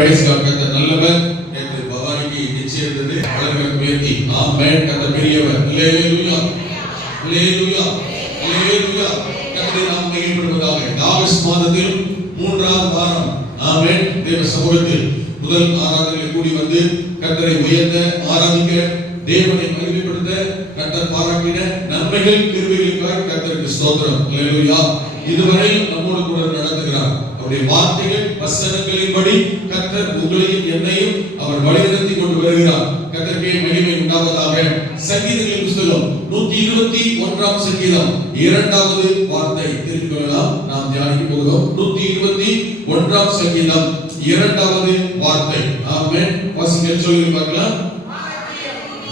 Price God. கர்த்தர் நல்லவர். என்று பவானிக்கு நிச்சயித்தது வளர்களை உயர்த்தி ஆமென். கர்த்தர் பெரியவர். அல்லேலூயா அல்லேலூயா அல்லேலூயா. கர்த்தரை நாம் மகிமைப்படுவதாக. ஆகஸ்ட் மாதத்தில் 3ஆம் வாரம் ஆமென். தேவ சமூகத்தில் முதல் ஆராதனையில் கூடி வந்து கர்த்தரை உயர்த்த ஆராதிக்க தேவனை மகிமைப்படுத்த கர்த்தர் பாராட்டின நன்மைகள் கிருபைகளுக்காக கர்த்தருக்கு ஸ்தோத்திரம். அல்லேலூயா. இதுவரை நம்மோடு கூட நடத்துகிறார். அவருடைய வார்த்தைகள் வசனங்களின்படி கர்த்தர் உங்களையும் என்னையும் அவர் வழிநடத்தி கொண்டு வருகிறார். கர்த்தருக்கே மகிமை உண்டாவதாக. சங்கீதங்களின் புத்தகம் 121ஆம் சங்கீதம் 2வது வார்த்தை திருப்பிக் கொள்ளலாம். நாம் தியானிக்க போகிறோம். 121ஆம் சங்கீதம் 2வது வார்த்தை. ஆமென். வாசிக்க சொல்லி பார்க்கலாம்.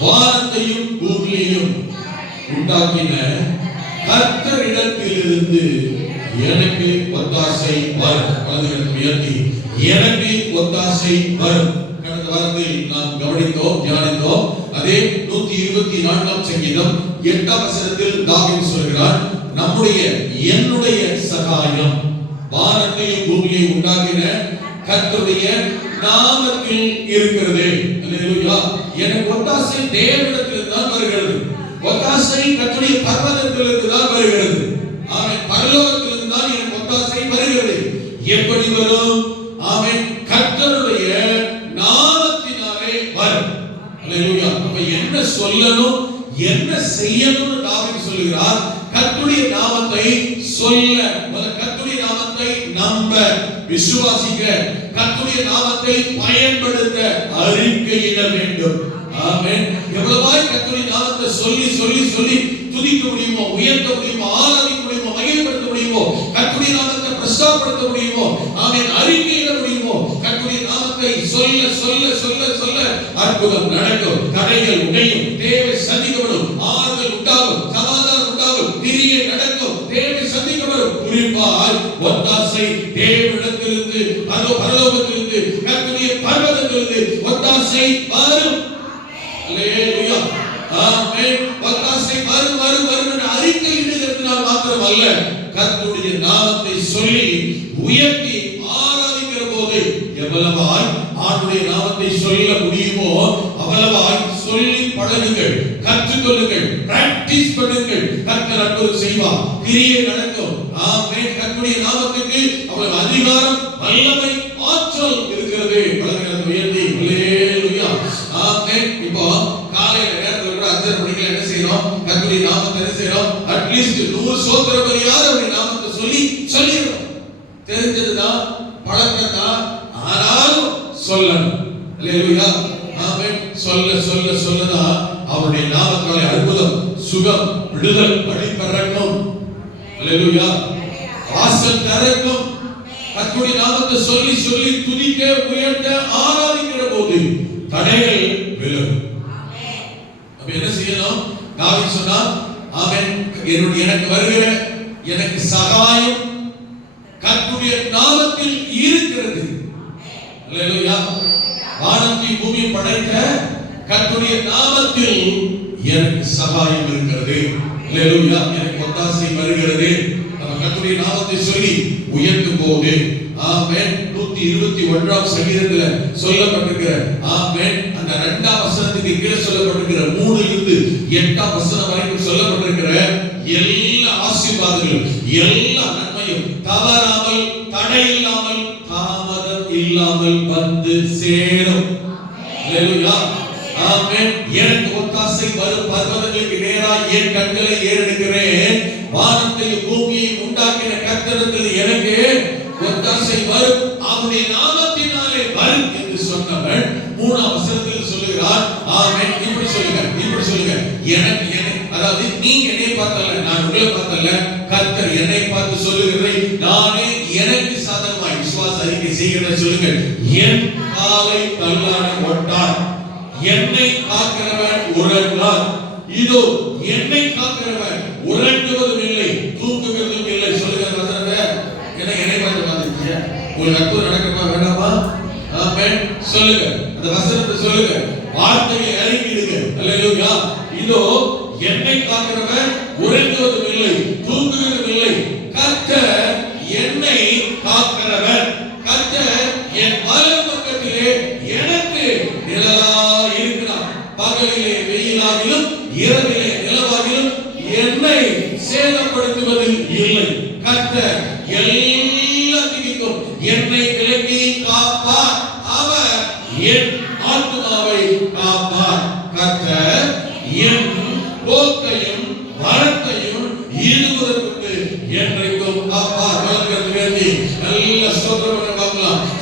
வானத்தையும் பூமியையும் உண்டாக்கின கர்த்தரிடத்திலிருந்து எனக்கு ஒத்தாசை வரும். வலதுகரத்தை உயர்த்தி எனக்கு ஒத்தாசை வரும். கடந்த வாரத்தில் நாம் கவனித்தோம், தியானித்தோம். அதே 124ஆம் சங்கீதம் 8ஆம் வசனத்தில் தாவீது சொல்கிறார், நம்முடைய என்னுடைய சகாயம் வானத்தையும் பூமியை உண்டாக்கின கர்த்தருடைய நாமத்தில் இருக்கிறது. அல்லேலூயா. எனக்கு ஒத்தாசை தேவனிடத்தில் தான் வருகிறது. ஒத்தாசை கர்த்தருடைய பர்வதத்திலிருந்து தான் வருகிறது. ஆமென். பரலோகத்திலிருந்து தான் எனக்கு ஒத்தாசை வருகிறது. எப்படி வரும்? ஆமென். கர்த்தருடைய நாமத்தினாலே வரும். அல்லேலூயா. அப்ப என்ன சொல்லணும், என்ன செய்யணும்னு தாவீது சொல்கிறார். கர்த்தருடைய நாமத்தை சொல்ல, கர்த்தருடைய நாமத்தை நம்ப, விசுவாசிக்க, கர்த்தருடைய நாமத்தை பயன்படுத்த அறிக்கையிட வேண்டும். ஆமென். எவ்வளவாய் கர்த்தருடைய நாமத்தை சொல்லி சொல்லி சொல்லி துதிக்க முடியுமோ, உயர்த்த முடியுமோ, ஆராதிக்க முடியுமோ, மகிமைப்படுத்த முடியுமோ, கர்த்தருடைய நாமத்தை பிரஸ்தாபப்படுத்த முடியுமோ, ஆமென், அறிக்கையிட முடியுமோ, கர்த்தருடைய நாமத்தை சொல்ல சொல்ல சொல்ல சொல்ல அற்புதம் நடக்கும். தடைகள் உடையும், தேவை சந்திக்கப்படும், ஆறுதல் உண்டாகும், சமாதானம் உண்டாகும், கிரியை நடக்கும், தேவை சந்திக்கப்படும். குறிப்பால் ஒத்தாசை தேவனிடத்திலிருந்து, அதோ பரலோகத்திலிருந்து, கர்த்தருடைய பர்வதத்திலிருந்து ஒத்தாசை வரும். அல்லேலூயா. ஆமென். ஒத்தாசை வரும் வரும் வரும் என்ற அறிக்கையிடுகிறதுனால் மாத்திரம் அல்ல, கர்த்தருடைய நாமத்தை சொல்லி உயர்த்தி ஆராதிக்கிற போது எவ்வளவாய் ஆண்டுடைய நாமத்தை சொல்ல முடியுமோ அவ்வளவாய் சொல்லி பழகுங்கள், கற்றுக்கொள்ளுங்கள், பிராக்டிஸ் பண்ணுங்கள். கர்த்தர் அற்புதம் செய்வார், கிரியை நடக்கும். ஆமென். கர்த்தருடைய நாமத்துக்கு அவ்வளவு அதிகாரம், வல்லமை, ஆற்றல் இருக்கிறது. பலகரத்தை உயர்த்தி அல்லேலூயா. ஆமென். இப்போ காலையில நேரத்துல கூட அர்ச்சனை பண்ணிக்கலாம். என்ன செய்யணும்? கர்த்தருடைய நாமத்தை என்ன செய்யணும்? அட்லீஸ்ட் 100 ஸ்தோத்திர பலியாவது அவருடைய நாமத்தை சொல்லி சொல்லிடணும். தெரிஞ்சதுதான், பழக்கம்தான், ஆனாலும் சொல்லணும். அல்லேலூயா. ஆமென். சொல்ல சொல்ல சொல்லதான் அவருடைய நாமத்தாலே அற்புதம், சுகம், விடுதல், வழி பிறக்கும். அல்லேலூயா. வாசல் திறக்கும். கர்த்தருடைய நாமத்தை சொல்லி சொல்லி துதிக்க, உயர்த்த, ஆராதிக்கிற போது தடைகள் விலகும். அப்ப என்ன செய்யணும்? தாவீது சொன்னார், ஆமென், எனக்கு வருகிற எனக்கு சகாயம் கர்த்தருடைய நாமத்தில் இருக்கிறது. அல்லேலூயா. வானத்தையும் பூமியை படைத்த கர்த்தருடைய நாமத்தில் எனக்கு சகாயம் இருக்கிறது. அல்லேலூயா. எனக்கு ஒத்தாசை வருகிறது. நம்ம கர்த்தருடைய நாமத்தை சொல்லி உயர்த்தும் போது ஆமென். 121ஆம் சங்கீதத்துல சொல்லப்பட்டிருக்கிற ஆமென், அந்த 2ஆம் வசனத்துக்கு கீழே சொல்லப்பட்டிருக்கிற 3லிருந்து 8ஆம் வசனம் வரைக்கும் சொல்லப்பட்டிருக்கிற எல்லா ஆசீர்வாதங்களும், எல்லா நன்மையும் தவறாமல், தடை இல்லாமல், தாமதம் இல்லாமல் வந்து சேரும். அல்லேலூயா. ஆமென். எனக்கு ஒத்தாசை வரும். பர்வதங்களுக்கு நேராக என் கண்களை ஏறெடுக்கிறேன். வானத்தையும் பூமியையும் உண்டாக்கின கர்த்தரிடத்தில் எனக்கு ஒத்தாசை வரும். அவருடைய நாமத்தினாலே வரும் என்று சொன்னவன் 3ஆம் வசனத்தில் சொல்லுகிறார். ஆமென். இப்படி சொல்லுங்க, இப்படி சொல்லுங்க. எனக்கு அதாவது நீங்க என்னை பார்த்தல்ல, நான் உங்களை பார்த்தல்ல, கர்த்தர் என்னை பார்த்து சொல்லுகிறதை நானே எனக்கு சாதகமாய் விசுவாச அறிக்கை செய்கிறத சொல்லுங்க. என் காலை தள்ளாட ஒட்டார், என்னை காக்கிறவன் உறங்கார். இதோ என்னை காக்கிறவன் உறங்குவதும் இல்லை, தூங்குவதும் இல்லை. சொல்லுங்க வசனத்தை. என்னை பார்த்து பாத்தீங்க, உங்களுக்கு அற்புதம் நடக்குமா வேண்டாமா? ஆமென். சொல்லுங்க, அந்த வசனத்தை சொல்லுங்க, வார்த்தையை அறிக்கையிடுங்க. அல்லேலூயா. இதோ என்னை காக்கிறவன் உறங்குவதும் இல்லை, தூங்குவதும் இல்லை. கர்த்தர் என்னை காக்கிறவன், கர்த்தர் என் வலது பக்கத்தில்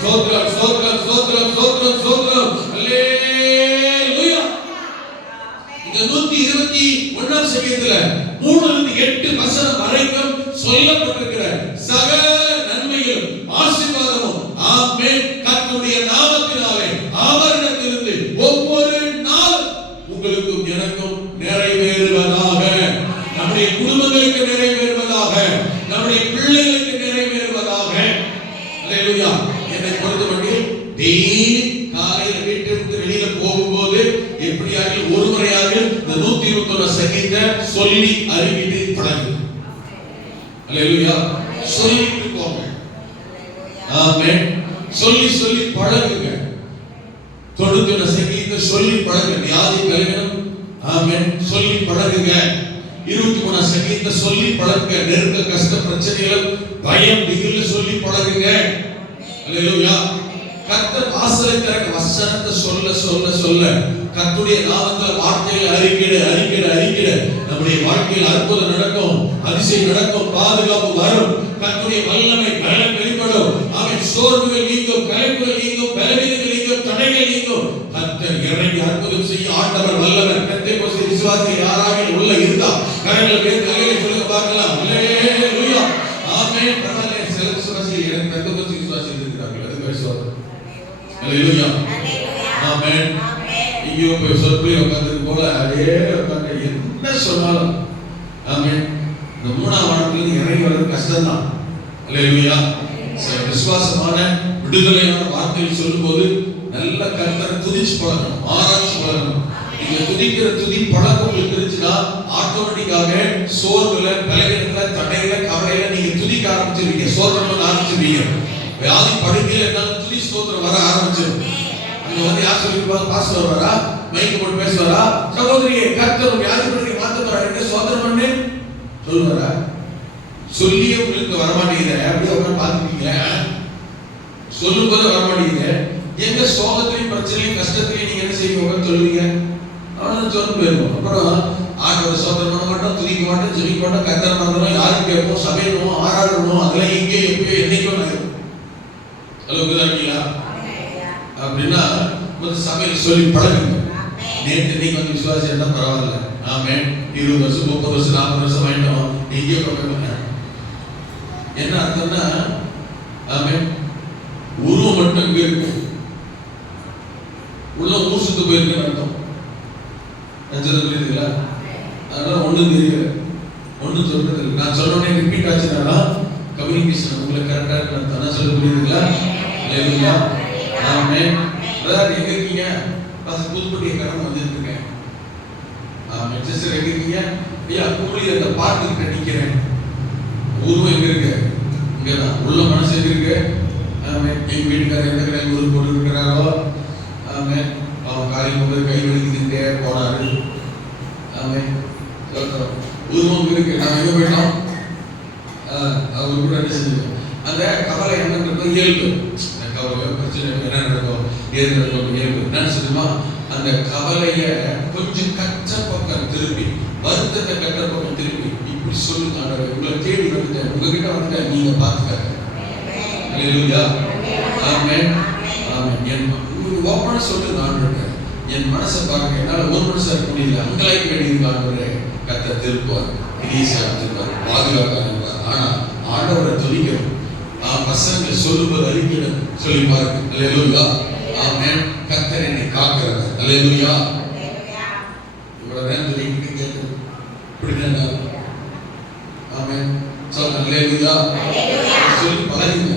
ஸ்தோத்திரம் ஸ்தோத்திரம் ஸ்தோத்திரம் ஸ்தோத்திரம் ஸ்தோத்திரம். அல்லேலூயா. இந்த 121ஆம் சங்கீதத்துல 3-8 வசனம் வரைக்கும் சொல்லப்பட்டிருக்கிற சகல நன்மைகளும் ஆசீர்வாதமும் ஆமென் கர்த்தருடைய நாமத்தினாலே அவரிடத்திலிருந்து ஒவ்வொரு நாள் உங்களுக்கும் எனக்கும் நிறைவேறுவதாக, நம்முடைய குடும்பங்களுக்கு நிறைவேறுவதாக, நம்முடைய பிள்ளைகளுக்கு நிறைவேறுவதாக. அல்லேலூயா. என்னை பொறுத்தமட்டில் டெய்லி காலையில வீட்டை விட்டு வெளியில போகும்போது எப்படியாக ஒரு முறையாக இந்த 121 சங்கீதத்தை சொல்லி அறிவிட்டு பழகு. அல்லேலூயா. சொல்லிட்டு போங்க. ஆமென். சொல்லி சொல்லி பழகுங்க. 91 சங்கீதத்தை சொல்லி பழகுங்க. வியாதி கலங்கணும். ஆமென். சொல்லி பழகுங்க. 23 சங்கீதத்தை சொல்லி பழகுங்க. நெருக்க கஷ்ட பிரச்சனைகள் பயம் திகில் சொல்லி பழகுங்க. அல்லேலூயா. கர்த்தர் வாசலை திறக்க வசனத்தை சொல்ல சொல்ல சொல்ல கர்த்தருடைய நாமத்தில் வார்த்தைகளை அறிக்கையிட நம்முடைய வாழ்க்கையில் அற்புதம் நடக்கும், அதிசயம் நடக்கும், பாதுகாப்பு வரும், கர்த்தருடைய வல்லமை பலம் வெளிப்படும். அவன் சோர்வுகள் நீங்கும், கலைப்புகள் நீங்கும், பலவீனங்கள் நீங்கும், தடைகள் நீங்கும். கர்த்தர் இறங்கி அற்புதம் செய்ய ஆண்டவர் வல்லவர். பெந்தேகோஸ்தே விசுவாசிகள் யாராக உள்ள இருந்தா கரங்களை உயர்த்தி அல்லேலூயா சொல்லுங்க பார்க்கலாம். அல்லேலூயா. ஆமென். பரவாயில்லை. சில விசுவாசிகள் எனக்கு பெந்தேகோஸ்தே விசுவாசிகள் இருக்கிறார்கள். அது பேசுவாங்க. அல்லேலூயா. ஆமென். இங்கேயோ போய் சொற்பில் உட்கார்ந்து போல அதே உட்கார்ந்து என்ன சொன்னாலும் ஆமென். இந்த 3ஆம் வானத்திலிருந்து இறங்கி வர்றது கஷ்டம்தான். அல்லேலூயா. விசுவாசமான விடுதலையான வார்த்தைகள் சொல்லும்போது நல்ல கர்த்தரை துதிச்சு பழகணும், ஆராய்ச்சி பழகணும். நீங்க துதிக்கிற துதி பழக்கம் உங்களுக்கு இருந்துச்சுன்னா ஆட்டோமேட்டிக்காக சோர்வுல, பலவீனத்துல, தடையில, கவலையில நீங்க துதிக்க ஆரம்பிச்சிருவீங்க, சோதனை பண்ண ஆரம்பிச்சிருவீங்க. வியாதி படுக்கையில இருந்தாலும் துதி ஸ்தோத்திரம் வர ஆரம்பிச்சிடும். அங்க யார் சொல்லிருப்பாங்க? பாஸ்டர் வரா, மைக் போட்டு பேசுவாரா, சகோதரியே கர்த்தர் வியாதி படுக்கை மாத்த போறாரு, சோதனை பண்ணு சொல்லுவாரா? சொல்லியே உங்களுக்கு வரமாட்டேங்குது. அப்படியே உட்காந்து பார்த்துட்டீங்களா? சொல்லும் போது வரமாட்டேங்குது. எங்க சோகத்திலையும் பிரச்சனையும் கஷ்டத்திலையும் நீங்க என்ன செய்வீங்க? சொல்லுவீங்க. அவனு சொல்லு போயிருவோம். அப்புறம் ஆண்டவர் சோதனை பண்ண மாட்டோம், துதிக்க மாட்டோம், ஜெபிக்க மாட்டோம், கர்த்தர் மறந்துடும், யாருக்கு கேட்போம், சபையிடுவோம், ஆராடணும், அதெல்லாம் இங்கே எப்பயோ என்னைக்கும் நடக்கும். அளவுக்கு தான் இருக்கீங்களா? அப்படின்னா சபையில் சொல்லி பழகுங்க. நேற்று நீங்க வந்து விசுவாசி இருந்தா பரவாயில்ல. ஆமென். 20 வருஷம் 30 வருஷம் 40 வருஷம் ஆயிட்டோம். எங்கேயோ போய் என்ன அர்த்தம்னா ஆமென் உருவம் மட்டும் இங்க இருக்கும், உள்ள ஊசுத்து போயிருக்குன்னு அர்த்தம். புரியுதுங்களா? அதனால ஒண்ணும் தெரியல, ஒண்ணும் சொல்றது இல்லை. நான் சொன்னோடனே ரிப்பீட் ஆச்சுன்னா கம்யூனிகேஷன் உங்களுக்கு கரெக்டா இருக்கு. நான் சொல்ல புரியுதுங்களா? இல்லைங்களா? ஆமென். அதாவது எங்க இருக்கீங்க? புதுப்பட்டிய கடன் வந்துட்டு இருக்கேன். ஆமென். சிஸ்டர் எங்க இருக்கீங்க? ஐயா கூலி அந்த பார்க்கிட்ட நிக்கிறேன். உருவம் எங்க இருக்கு? இங்கதான். உள்ள மனசு எங்க இருக்கு? ஆமென். எங்க வீட்டுக்காரர் எந்த கடையில் ஊருக்கு போட்டு இருக்கிறாரோ ஆமென். அவன் காலையில் போது கை வலிக்குதுட்டே போனாரு. ஆமென். உருவம் இருக்கு. நான் எங்க போயிட்டோம்? அவர் கூட என்ன செஞ்சோம்? அந்த கவலை என்னன்றது இயல்பு. கவலை பிரச்சனை என்ன நடக்கும், ஏது நடக்கும், இயல்பு. என்ன சொல்லுமா? அந்த கவலைய கொஞ்சம் கற்ற பக்கம் திருப்பி, வருத்தத்தை கற்ற பக்கம் திருப்பி இப்படி சொல்லுங்க. உங்களை தேடி வந்துட்டேன், உங்ககிட்ட வந்துட்டேன், நீங்க பாத்துக்காங்க. அல்லேலூயா. ஆமென். ஆமென். என் ஓப்பனா சொல்லுங்க ஆண்டவரே, என் மனசை பாருங்க, என்னால ஒரு மனசா இருக்க முடியல, அங்கலாய்க்க வேண்டியது ஆண்டவரே. கர்த்தர் திருப்புவார், ஈஸியா திருப்பார், பாதுகாக்க அனுப்புவார். ஆனா ஆண்டவரை துதிக்கணும். பசங்கள் சொல்லும்போது அறிக்கையிடம் சொல்லி பாருங்க. அல்லேலூயா. ஆமென். கர்த்தர் என்னை காக்கிறார். அல்லேலூயா. இவ்வளவு நேரம் சொல்லிட்டு கேட்டு இப்படின்னா ஆமென் சொல்லுங்க. அல்லேலூயா. சொல்லி பழகுங்க.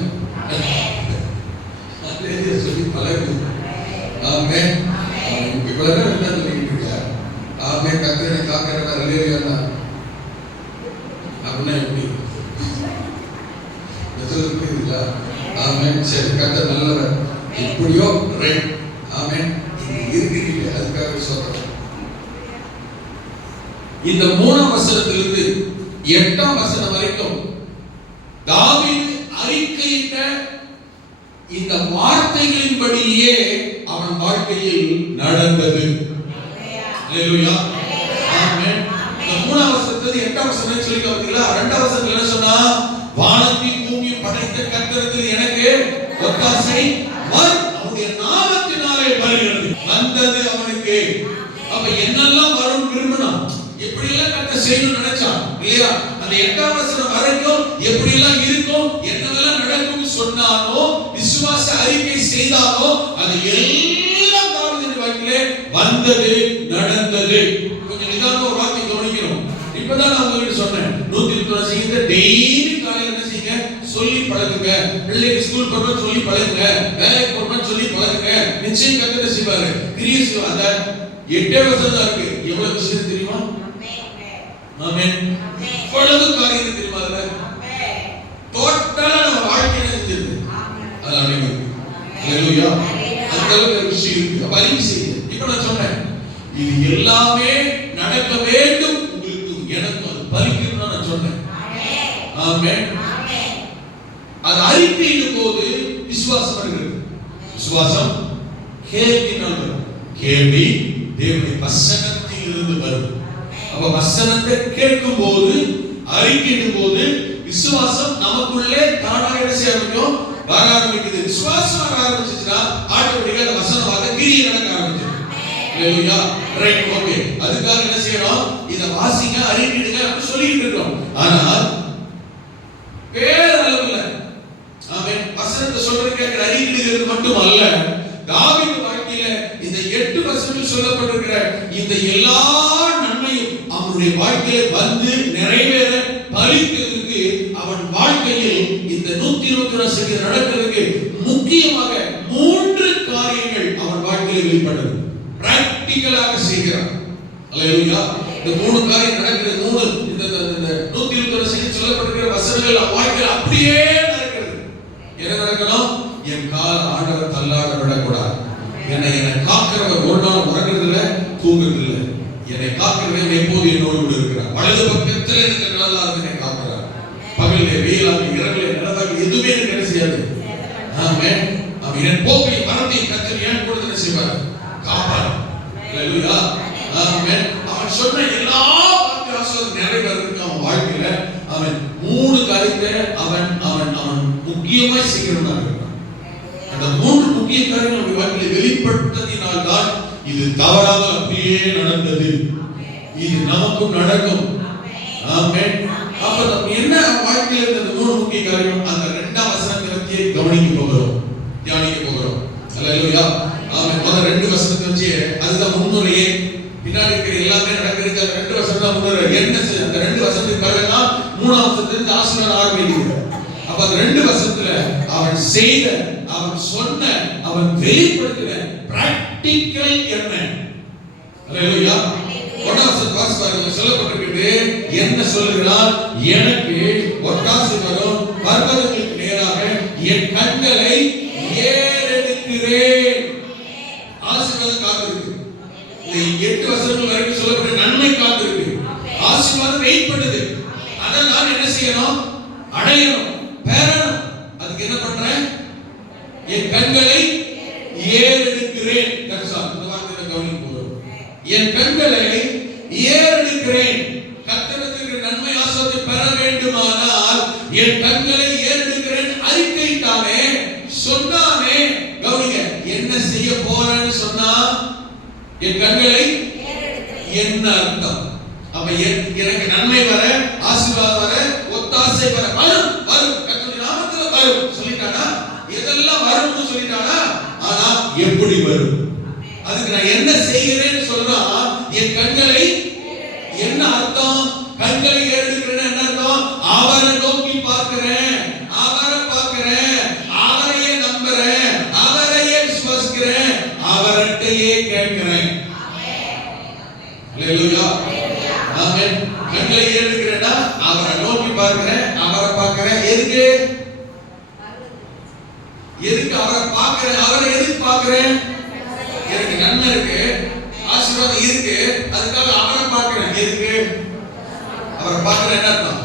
அல்லேலூயா சொல்லி பழகுங்க. ஆமென். இவ்வளவு நேரம் என்ன சொல்லிட்டு இருக்க? ஆமென். கர்த்தர் என்னை காக்கிறார். அல்லேலூயா. அப்படின்னா எப்படி புரியுதுங்களா? ஆமென். சரி, கர்த்தர் நல்லவர். எப்படியோ ரைட். ஆமென். இருக்கிறீங்க, அதுக்காக சொல்றேன். இந்த 3ஆம் வசனத்திலிருந்து 8ஆம் வசனம் வரைக்கும் தாவீது அறிக்கையிட்ட இந்த வார்த்தைகளின்படியே அவன் வாழ்க்கையில் நடந்தது. அல்லேலூயா. ஆமென். இந்த 3ஆம் வசனத்திலிருந்து 8ஆம் வசனம் சொல்லிக்க பார்த்தீங்களா? 2ஆம் வசனத்துல என்ன சொன்னா? வானத்தையும் பூமியும் படைத்த கர்த்தருக்கு எனக்கு ஒத்தாசை வரும். அவருடைய நாமத்தினாலே வருகிறது. வந்தது அவனுக்கு. அப்ப என்னெல்லாம் வரும் விரும்பினான், எப்படி எல்லாம் கட்ட செய்யணும்னு நினைச்சான் இல்லையா? அந்த 8ஆம் வசனம் வரைக்கும் எப்படி எல்லாம் இருக்கும், என்னெல்லாம் நடக்கும் சொன்னானோ, விசுவாச அறிக்கை செய்தானோ, அது எல்லாம் தாவீதின் வாழ்க்கையிலே வந்தது, நடந்தது. கொஞ்சம் நிதானமா ஒரு வார்த்தை கவனிக்கணும். இப்பதான் நான் உங்ககிட்ட சொன்னேன், 120 செய்யுங்க, டெய்லி காலையில என்ன செய்யுங்க, சொல்லி பழகுங்க. பிள்ளைக்கு ஸ்கூல் போறோம் சொல்லி பழகுங்க, வேலைக்கு போறோம் சொல்லி பழகுங்க. நிச்சயம் கர்த்தர் செய்வாரு, கிரியை செய்வார். அந்த 8 வசனம் தான் இருக்கு. எவ்வளவு விஷயம் தெரியுமா? ஆமென். எவ்வளவு காரியம் தெரியுமா? அதுல டோட்டலா நம்ம வாழ்க்கையில செஞ்சது. அது அனைவரும் ஹalleluya. அந்த அளவுக்கு விஷயம் இருக்கு. அப்ப அறிக்கை செய்யுங்க. இப்ப நான் சொன்னேன், இது எல்லாமே நடக்க வேண்டும், உங்களுக்கு எனக்கு அது பலிக்கணும்னு நான் சொன்னேன். ஆமென். அது அறிக்கையிடும் போது விசுவாசம் வருகிறது. விசுவாசம் கேள்வியினால் வரும். கேள்வி தேவனுடைய வசனத்தில் இருந்து வரும். அப்ப வசனத்தை கேட்கும் போது, அறிக்கையிடும் போது விசுவாசம் நமக்குள்ளே தானாக என்ன செய்ய ஆரம்பிக்கும், வர ஆரம்பிக்குது. விசுவாசம் வர ஆரம்பிச்சுச்சுன்னா ஆட்டோமேட்டிக்கா அந்த வசனமாக கிரியை நடக்க ஆரம்பிச்சிடும். ஹalleluya. Right, okay. அதுக்காக என்ன செய்யணும், இத வாசிங்க, அறிக்கையிடுங்க அப்படி சொல்லிட்டு இருக்கோம். ஆனால் பேரளவுல ஆமென் வசனத்தை சொல்றது கேட்கிற அறிக்கையிடுகிறது மட்டும் அல்ல, தாவீது வாழ்க்கையில இந்த 8 வசனத்தில் சொல்லப்பட்டிருக்கிற இந்த எல்லா நன்மையும் அவனுடைய வாழ்க்கையில வந்து நிறைவேற பலிக்கிறதுக்கு, அவன் வாழ்க்கையில் இந்த 121 சங்கீதம் நடக்கிறதுக்கு முக்கியமாக 3 காரியங்கள் அவன் வாழ்க்கையில் வெளிப்பட்டது. பிராக்டிகலாக செய்கிறான். ஹalleluya. இந்த 3 காரியம் நடக்கிறது. 3 இந்த 121 சங்கீதம் சொல்லப்பட்டிருக்கிற வசனங்கள் அவன் வாழ்க்கையில் அப்படியே நடக்கிறது. என்ன நடக்கணும்? என் கால் ஆண்டவர் தள்ளாட விடக்கூடாது. என்னை காக்கிறவர் ஒரு நாள் உறங்குறது இல்லை, தூங்குறது இல்லை. என்னை காக்கிறவர் எப்போது என்னோடு இருக்கிறார். வலது பக்கத்தில் இருக்கிற நல்லா என்னை காக்கிறார். பகலிலே வெயிலாக இரவிலே நிலவாக எதுவுமே எனக்கு என்ன செய்யாது. ஆமென். அவன் என் போக்கை மரத்தை கத்தர் ஏன் கூட என்ன செய்வார், காப்பார். ஹalleluya. ஆமென். அவன் சொன்ன எல்லா வாக்கு ஆசீர்வாதம் நிறைவேறதுக்கு அவன் வாழ்க்கையில அவன் 3 காரியத்தை அவன் அவன் அவன் முக்கியமாக செய்கிறவனாக இருக்கிறான். அந்த 3 முக்கிய காரியங்கள் நம்முடைய வாழ்க்கையில் வெளிப்படுத்ததினால் தான் இது தவறாமல் அப்படியே நடந்தது. இது நமக்கும் நடக்கும். ஆமென். அப்ப நம்ம என்ன வாழ்க்கையில் இந்த 3 முக்கிய காரியம், அந்த 2ஆம் வசனத்தை வச்சு கவனிக்க போகிறோம், தியானிக்க போகிறோம். ஹalleluya. ஆமென். முதல் 2 வசனத்தை வச்சு அதுதான் முன்னுரையே. பின்னாடி இருக்கிற எல்லாமே நடக்கிறது அந்த 2 வசனம் தான் முன்னுரை. என்ன அந்த 2 வசனத்துக்கு பிறகுதான் 3ஆம் வசனத்திலிருந்து ஆசீர்வாதம் ஆரம்பிக்குது. அப்ப அந்த 2 வசனத்துல அவன் செய்த, அவன் சொன்ன, அவன் வெளிப்படுத்தின பிராக்டிகல் என்ன? ஹalleluya. 1ஆம் வசனம் வாசிப்பாருங்க. சொல்லப்பட்டிருக்கிறது என்ன சொல்லுகிறார்? எனக்கு ஒத்தாசை வரும், பர்வதங்களுக்கு நேராக என் கண்களை ஏறெடுக்கிறேன். ஆசீர்வாதம் காத்திருக்கு. இந்த 8 வசனங்கள் வரைக்கும் சொல்லப்பட்ட நன்மை காத்திருக்கு. ஆசீர்வாதம் வெயிட் பண்ணுது. அதை நான் என்ன செய்யணும்? அடையணும், பெறணும். அதுக்கு என்ன பண்றேன்? என் கண்களை ஏறெடுக்கிறேன். இந்த வார்த்தையை கவனிக்க போறோம். என் கண்களை ஏறெடுக்கிறேன். கர்த்தருக்கு நன்மை ஆசீர்வாதத்தை பெற வேண்டுமானால் என் கண்களை ஏறெடுக்கிறேன். அறிக்கையிட்டானே, சொன்னானே. கவனிங்க, என்ன செய்ய போறேன்னு சொன்னா என் கண்களை என்ன அர்த்தம்? அப்ப எனக்கு நன்மை வர, ஆசீர்வாதம் வர, ஒத்தாசை வர, வரும் வரும் கர்த்தருடைய நாமத்தில் வரும் சொல்லிட்டானா? எதெல்லாம் வரும்னு சொல்லிட்டானா? ஆனா எப்படி வரும்? அதுக்கு நான் என்ன செய்கிறேன்னு சொல்றா? என் கண்களை என்ன அர்த்தம்? கண்களை ஏறெடுக்கிறேன்னு என்ன அர்த்தம்? அவரை நோக்கி பார்க்கிறேன், அவரை பார்க்கிறேன், அவரையே நம்புறேன், அவரையே விசுவாசிக்கிறேன், அவர்கிட்டயே கேட்கிறேன். ஹalleluya. ஆமென். கண்களை ஏறெடுக்கிறேன்னா அவரை நோக்கி பார்க்கிறேன், அவரை பார்க்கிறேன். எதுக்கு? எதுக்கு அவரை பார்க்கிறேன்? அவரை எதுக்கு பார்க்கிறேன்? எனக்கு நன்மை இருக்கு, ஆசீர்வாதம் இருக்கு, அதுக்காக அவரை பார்க்கிறேன். எதுக்கு அவரை பார்க்கிறேன்? என்ன அர்த்தம்?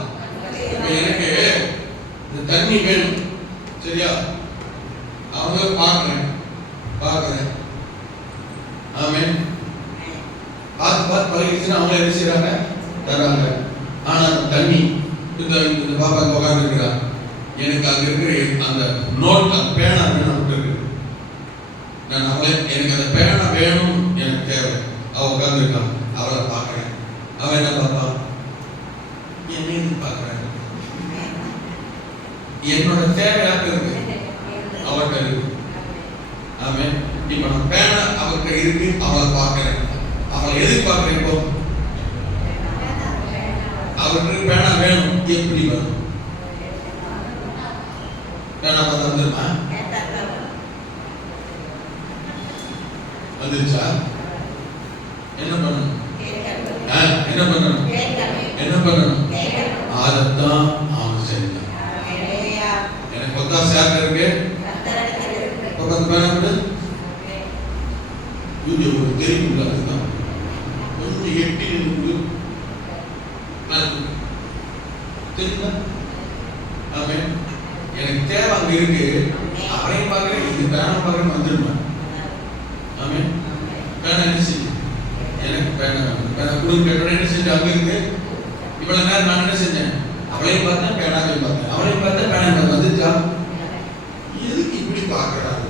இப்ப எனக்கு இந்த தண்ணி வேணும், சரியா? அவங்க பார்க்கிறேன், பார்க்கிறேன். ஆமென். பார்த்து பார்த்து பழகிச்சுன்னா அவங்க என்ன செய்யறாங்க? தராங்க. ஆனா தண்ணி இந்த பாப்பா உட்கார்ந்து இருக்கிறா, எனக்கு அங்க இருக்கிற அந்த நோட் அந்த பேனா வேணும், நான் அவளை எனக்கு அந்த பேனா வேணும், எனக்கு தேவை. அவ உட்கார்ந்துருக்கான், அவளை பார்க்கிறேன். அவன் என்ன பார்ப்பா? என்னையும் பார்க்கிறேன். என்னோட தேவை யாருக்கு இருக்கு? அவர்கிட்ட இருக்கு. ஆமென். இப்ப நான் பேனா அவர்கிட்ட இருக்கு, அவளை பார்க்கிறேன். அவளை எதுக்கு பார்க்கிறேன்? இப்போ அவருக்கு பேனா வேணும். எப்படி வரும்? பேனா பார்த்தா வந்துருமா? வந்துருச்சா? என்ன பண்ணணும்? என்ன பண்ணணும்? என்ன பண்ணணும்? அதைத்தான் அவன் செஞ்சான். எனக்கு ஒத்தாசை யார்கிட்ட இருக்கு? பக்கத்து பேனா கூட ஒரு தெரியும். அதுதான் கொஞ்சம் எட்டி நின்று தெரியுமா? ஆமென். எனக்கு தேவை அங்க இருக்கு, அவரையும் பார்க்கிறேன், இந்த பேனா பார்க்கிறேன், வந்துருமா? ஆமென். பேனா என்ன செஞ்சு? எனக்கு பேனா கொடுக்க என்ன செஞ்சு? அங்க இருக்கு. இவ்வளவு நேரம் நான் என்ன செஞ்சேன்? அவளையும் பார்த்தேன், பேனாவையும் பார்த்தேன். அவளையும் பார்த்தேன், பேனா வந்துச்சா? எதுக்கு இப்படி பார்க்கிறாரு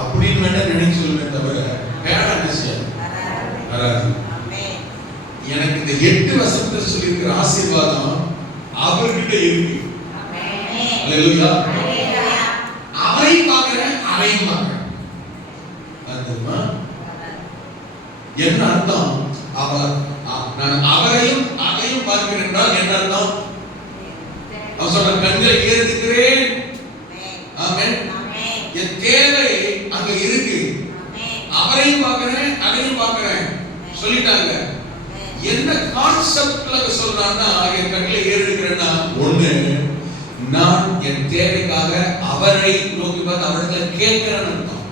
அப்படின்னு வேண்டாம் நினைச்சு சொல்லுவேன் தவிர பேனா விஷயம் வராது. எனக்கு இந்த 8 வசனத்தை சொல்லியிருக்கிற ஆசீர்வாதம் அவர்கிட்ட இருக்கு. அல்லேலூயா. அவரையும் பார்க்கிறேன், அதையும் பார்க்கிறேன். என்ன அர்த்தம்? நான் அவரையும் அதையும் பார்க்கிறேன் என்றால் என்ன அர்த்தம்? அவர் சொல்ற கண்களை ஏறெடுக்கிறேன். ஆமென். என் தேவை அங்க இருக்கு, அவரையும் பார்க்கிறேன், அதையும் பார்க்கிறேன் சொல்லிட்டாங்க. என்ன கான்செப்ட்ல சொல்றான்னா, என் கண்களை ஏறெடுக்கிறேன்னா, ஒண்ணு, நான் என் தேவைக்காக அவரை நோக்கி பார்த்து அவர்களை கேட்கிறேன் அர்த்தம்,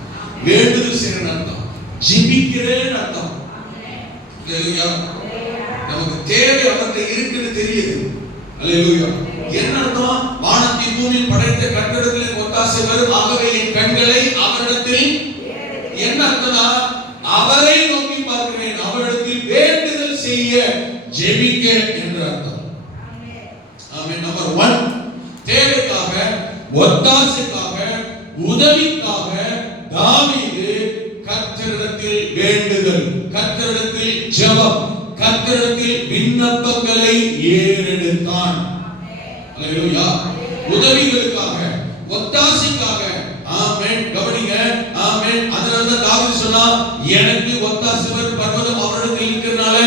வேண்டுதல் செய்யறேன் அர்த்தம், ஜெபிக்கிறேன் அர்த்தம். அல்லேலூயா. நமக்கு தேவை அவர்கிட்ட இருக்குன்னு தெரியுது. அல்லேலூயா. என்ன அர்த்தம்? வானத்தின் பூமியில் படைத்த கர்த்தரிடத்தில் ஒத்தாசை வரும், ஆகவே என் கண்களை அவரிடத்தில். என்ன அர்த்தம்னா, அவரை நோக்கி பார்க்கிறேன், அவரிடத்தில் வேண்டுதல் செய்ய, ஜெபிக்க என்று அர்த்தம். ஆமென். நம்பர் 1, தேவைக்காக, ஒத்தாசைக்காக, உதவிக்காக தாவீது கர்த்தரிடத்தில் வேண்டுதல், கர்த்தரிடத்தில் ஜெபம், கர்த்தரிடத்தில் விண்ணப்பங்களை ஏறெடுத்தான். அல்லேலூயா. உதவிகளுக்காக, ஒத்தாசைக்காக. ஆமென். கவனிங்க. ஆமென். அதனால தான் தாவீது சொன்னா, எனக்கு ஒத்தாசை வரும் பர்வதம் அவரிடத்தில் இருக்கிறனால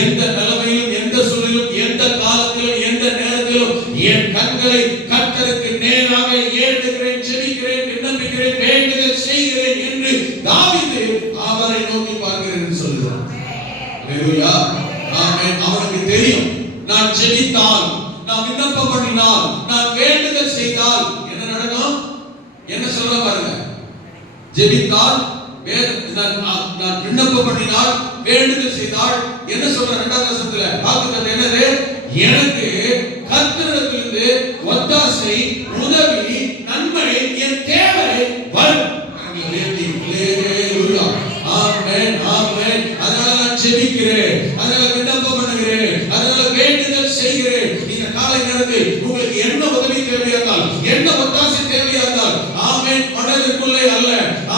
எந்த நிலைமையிலும், எந்த சூழலிலும், எந்த காலத்திலும், எந்த நேரத்திலும் என் கண்களை கர்த்தருக்கு நேராக ஏறெடுக்கிறேன், ஜெபிக்கிறேன், விண்ணப்பிக்கிறேன், வேண்டுதல் செய்கிறேன் என்று தாவீது அவரை நோக்கி பார்க்கிறேன் என்று சொல்கிறார். அல்லேலூயா. ஆமென். அவனுக்கு தெரியும், நான் ஜெபித்தால், நான் விண்ணப்பம் பண்ணினால், நான் வேண்டுதல் செய்தால் என்ன நடக்கும்? என்ன சொல்ற பாருங்க. ஜெபித்தால், நான் விண்ணப்பம் பண்ணினால், வேண்டுதல் செய்தால் என்ன சொல்ற? 2வது வசனத்துல வாக்குத்தத்தம் என்னது? எனக்கு கர்த்தரிடத்திலிருந்து ஒத்தாசை, உதவி, நன்மை, என் தேவை வரும். அல்லேலூயா. ஆமென். ஆமென். அதனால நான் ஜெபிக்கிறேன், அதனால விண்ணப்பம் பண்ணுகிறேன், அதனால வேண்டுதல் செய்கிறேன். இந்த காலை நேரத்தில் உங்களுக்கு என்ன உதவி தேவையானால், என்ன ஒத்தாசை தேவையானால், ஆமென், மனதிற்குள்ளே அல்ல,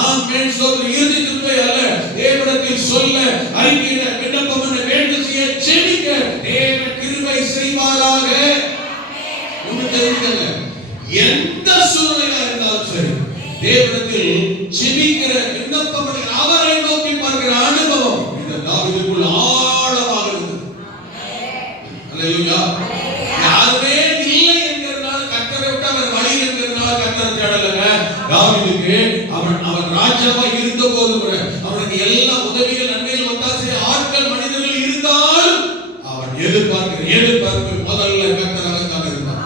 ஆமென், சொல்ற இருதயத்திற்குள்ளே அல்ல, தேவனிடத்தில் சொல்ல, அறிக்கையிட, விண்ணப்பம் பண்ண, வேண்டுதல் செய்ய, ஜெபிக்க தேவன் கிருபை செய்வாராக. உங்களுக்கு தெரியுங்க, எந்த சூழ்நிலையா இருந்தாலும் சரி, தேவனிடத்தில் ஜெபிக்கிற, விண்ணப்பம் பண்ண, அவரை நோக்கி பார்க்கிற அனுபவம் இந்த தாவீதுக்குள் ஆழமாக இருந்தது. அல்லேலூயா. யாருமே இல்லை என்கிறதுனால, கர்த்தரை விட்டு அவர் வழி என்கிறதுனால கர்த்தரை தேடலங்க. தாவீதுக்கு அவன் ராஜாவா இருந்த போது கூட அவனுக்கு எல்லா உதவிகள், நன்மைகள், ஒத்தாசை, ஆட்கள், மனிதர்கள் இருந்தாலும் அவன் எதிர்பார்ப்பு முதல்ல கர்த்தராகத்தான் இருந்தான்.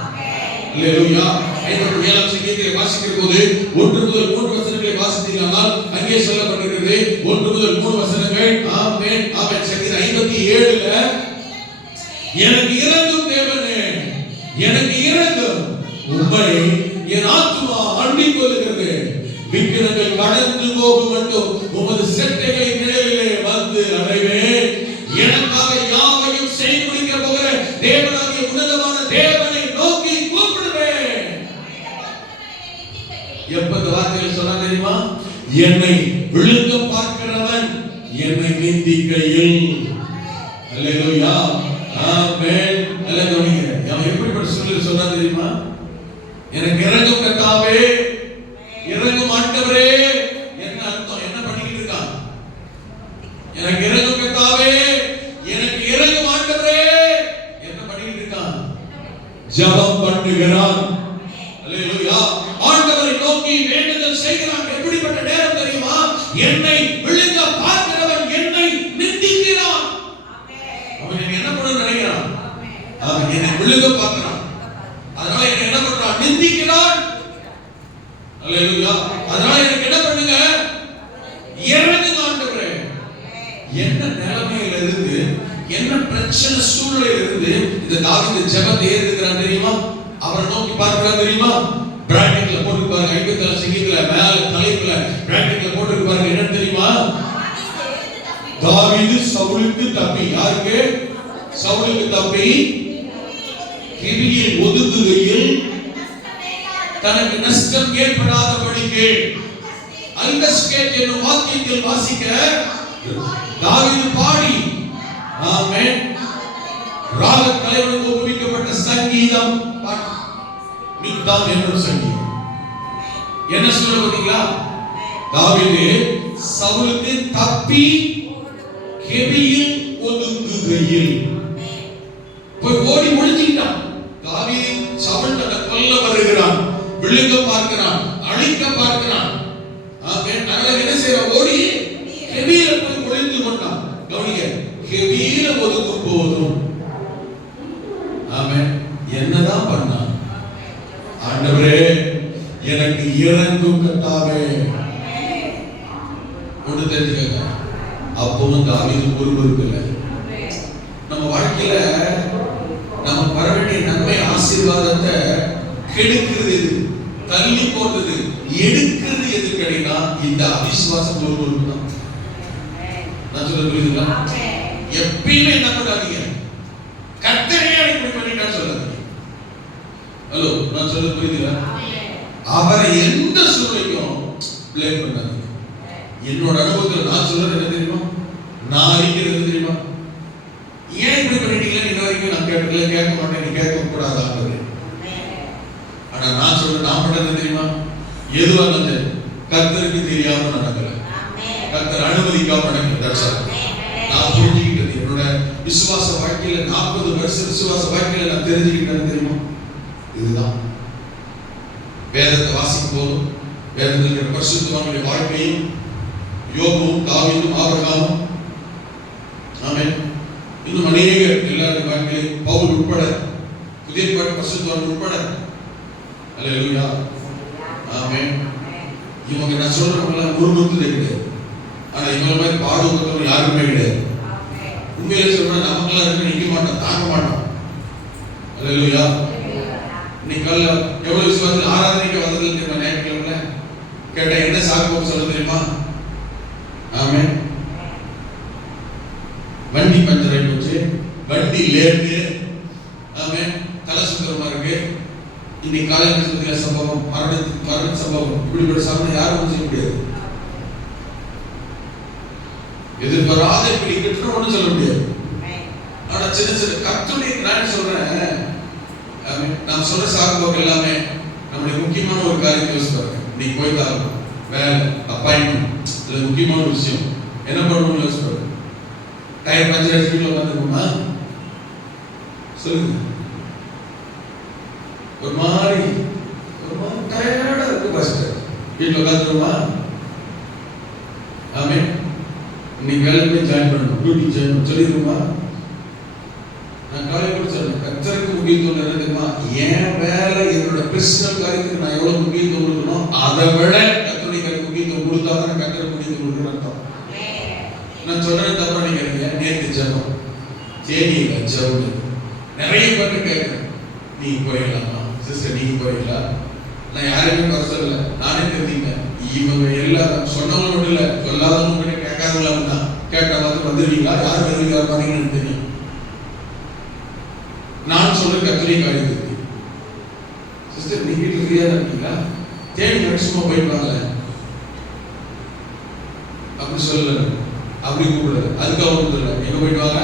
அல்லேலூயா. 57ஆம் சங்கீதத்தை வாசிக்கிற போது 1 முதல் 3 வசனங்களை வாசித்தீர்களானால் அங்கே சொல்லப்பட்டிருக்கிறது. 1 முதல் 3 வசனங்கள். ஆமென். ஆமென். சங்கீதம் 57ல எனக்கு இரங்கும் தேவனே, எனக்கு இரங்கும், உம்மை என் ஆத்துமா அண்டிக் கொள்ளுகிறது. விக்கிரங்கள் கடந்து போகும் மட்டும் உமது செட்டைகளின் நிழலிலே வந்து அடைவேன். எனக்காக யாவையும் செய்து முடிக்க போகிற தேவனாகிய உன்னதமான தேவனை நோக்கி கூப்பிடுவேன். என்னை விழுங்க பார்க்கிறவன் என்னை நிந்திக்கையில். அல்லேலூயா, ஆமென். எல்லாம் கவனிங்க. அவன் எப்படிப்பட்ட சூழ்நிலை சொன்னா தெரியுமா? எனக்கு இறங்கும் கர்த்தாவே, இறங்கும் ஆண்டவரே. என்ன அர்த்தம்? என்ன பண்ணிக்கிட்டு இருக்கான்? எனக்கு இறங்கும் கர்த்தாவே, எனக்கு இறங்கும் ஆண்டவரே. என்ன பண்ணிக்கிட்டு இருக்கான்? ஜெபம் பண்ணுகிறான். அல்லேலூயா, ஆண்டவரை நோக்கி வேண்டுதல் செய்கிறான். எப்படிப்பட்ட நேரம் தெரியுமா? என்னை விழுங்க பார்க்கிறவன் என்னை நிந்திக்கிறான். அவன் என்ன பண்ண நினைக்கிறான்? அவன் என்னை விழுங்க பார்க்கிறான். அதனால என்ன என்ன பண்றான்? நிந்திக்கிறான். அல்லேலூயா, அதனால எனக்கு என்ன பண்ணுங்க? இறங்குங்க ஆண்டவரே. என்ன நிலைமையில இருந்து, என்ன பிரச்சனை சூழ்நிலையில இருந்து இந்த தாவீது ஜெபத்தை ஏறுகிறான் தெரியுமா? அவரை நோக்கி பார்க்கிறான் தெரியுமா? பிராக்கெட்ல போட்டு பாருங்க, 57 சங்கீதத்துல மேல தலைப்புல பிராக்கெட்ல போட்டு பாருங்க. என்ன தெரியுமா? தாவீது சவுலுக்கு தப்பி. யாருக்கு? சவுலுக்கு தப்பி கிபியில் ஒதுங்குகையில் தனக்கு நஷ்டம் ஏற்படாதபடிக்கு அல்கஸ்கேட் என்னும் வாக்கியத்தில் வாசிக்க தாவீது பாடி, ஆமென், ராக கலைவனுக்கு ஒப்புவிக்கப்பட்ட சங்கீதம் மிக்தாம் என்னும் சங்கீதம். என்ன சொல்ல பார்த்தீங்களா? தாவீது சவுலுக்கு தப்பி கிபியில் ஒதுங்குகையில் போய் ஓடி ஒளிஞ்சிட்டான். தாவீது சவுல் தன்னை கொல்ல வருகிறான், விழுங்க பார்க்கிறான், அழிக்க பார்க்கிறான். ஆமென். அதனால என்ன செய்யறான்? ஓடி கிபியில போய் ஒளிந்து கொண்டான். கவனிங்க, கிபியில ஒதுங்கும் போதும் ஆமென் என்னதான் பண்ணான்? ஆண்டவரே எனக்கு இறங்கும் கர்த்தாவே. ஒன்று தெரிஞ்சுக்கங்க, அப்பவும் தாவீது பொறுப்பு இல்லை. நம்ம வாழ்க்கையில நம்ம வர வேண்டிய நன்மை ஆசீர்வாதத்தை கெடுக்கிறது எது? தள்ளி போடுறது, எடுக்கிறது எது கிடையா? இந்த அவிசுவாசம் ஒரு தான். நான் சொல்ல புரியுதுங்களா? எப்பயுமே என்ன பண்ணாதீங்க, கர்த்தரையே இப்படி பண்ணிட்டான்னு சொல்லாதீங்க. ஹலோ, நான் சொல்ல புரியுதுங்களா? அவரை எந்த சூழ்நிலைக்கும் பிளேம் பண்ணாதீங்க. என்னோட அனுபவத்தில் நான் சொல்றது என்ன தெரியுமா? நான் அறிக்கிறது தெரியுமா? ஏன் இப்படி பண்ணிட்டீங்களா? இன்ன வரைக்கும் நான் கேட்கல, கேட்க மாட்டேன், நீ கேட்க கூடாது ஆண்டவரே. ஆனா நான் சொல்றேன், நான் பண்ணது தெரியுமா? எதுவா இருந்தாலும் கர்த்தருக்கு தெரியாம நடக்கல, கர்த்தர் அனுமதிக்காம நடக்கல. நான் புரிஞ்சுக்கிட்டது என்னோட விசுவாச வாழ்க்கையில 40 வருஷம் விசுவாச வாழ்க்கையில நான் தெரிஞ்சுக்கிட்டது தெரியுமா? இதுதான். வேதத்தை வாசிக்கும் போதும், வேதத்தில் இருக்கிற பரிசுத்தவான்களுடைய வாழ்க்கையும், யோபும், தாவீதும், ஆபிரகாமும், ஆமென், இன்னும் அநேக எல்லாருடைய வாழ்க்கையிலும், பவுல் உட்பட, புதிய ஏற்பாட்டு பரிசுத்தவான்கள் உட்பட, அல்லேலூயா, ஆமென். இவங்க நான் சொல்றவங்க முறுமுறுத்ததே கிடையாது. ஆனா இவங்க மாதிரி பாடுபட்டவங்க யாருமே கிடையாது. உண்மையிலே சொல்றேன், நமக்கெல்லாம் இருக்கு, நிக்க மாட்டோம், தாங்க மாட்டோம். அல்லேலூயா. இன்னைக்கு காலைல எவ்வளவு விசுவாசத்தில் ஆராதனைக்கு வந்தது தெரியுமா? ஞாயிற்றுக்கிழமை கேட்டா என்ன சாக்கு சொல்ல தெரியுமா? ஆமென். வண்டி பஞ்சர் ஆகி போச்சு, வண்டி லேட்டு, ஆமென், தலை சுத்தரமா இருக்கு. இன்னைக்கு காலையில் சம்பவம், மரண சம்பவம், இப்படிப்பட்ட சம்பவம் யாரும் செய்ய முடியாது. எதிர்பாராத இப்படி கிட்ட ஒன்றும் சொல்ல முடியாது. ஆனா சின்ன சின்ன கத்துடைய நான் சொல்றேன், நான் சொல்ற சாக்குபோக்கு எல்லாமே நம்மளுடைய முக்கியமான ஒரு காரியத்தை யோசிப்பாங்க. நீ போய்தான் வேலை, அப்பாயின்மெண்ட், இதுல முக்கியமான ஒரு விஷயம் என்ன பண்ணணும்னு யோசிப்பாரு. டயர் பஞ்சர் அடிச்சுட்டு உட்காந்துருக்குமா? சொல்லுங்க. ஒரு மாதிரி டயர்டா இருக்கு பாஸ்டர், வீட்டில் உட்காந்துருமா? ஆமென். இன்னைக்கு வேலை போய் ஜாயின் பண்ணணும், டியூட்டி ஜாயின் பண்ண சொல்லிடுமா? நான் காலை கூட சொல்றேன், கர்த்தருக்கு முக்கியத்துவம் என்ன தெரியுமா? என் வேலை, என்னோட பர்சனல் காரியத்துக்கு நான் எவ்வளவு முக்கியத்துவம் கொடுக்கணும், அதை விட கர்த்தருடைய காரியத்துக்கு முக்கியத்துவம் கொடுத்தாதான் நான் கர்த்தருக்கு முக்கியத்துவம் கொடுக்கணும் அர்த்தம். நான் சொல்றேன் தப்பா நினைக்கிறீங்க. நேற்று ஜெபம் தேனியில ஜெபம் நிறைய பேர் கேட்கிறேன், நீங்க போயிடலாமா சிஸ்டர், நீங்க போயிடலா? நான் யாருமே வர சொல்லல, நானே தெரிஞ்சுக்கிட்டேன். இவங்க எல்லாரும் சொன்னவங்க மட்டும் இல்ல, சொல்லாதவங்க கூட கேட்காதவங்களா தான். கேட்ட மாதிரி வந்துருவீங்களா, யார் வருவீங்க பாருங்கன்னு தெரியும். நான் சொல்ற கர்த்தருடைய காரியத்துக்கு சிஸ்டர், நீங்க வீட்டுல ஃப்ரீயா இருக்கீங்களா? தேடி மேக்ஸிமம் போயிட்டு வாங்க. அப்படி சொல்லல, அப்படி கூப்பிடல, அதுக்காக கூப்பிடல. எங்க போயிட்டு வாங்க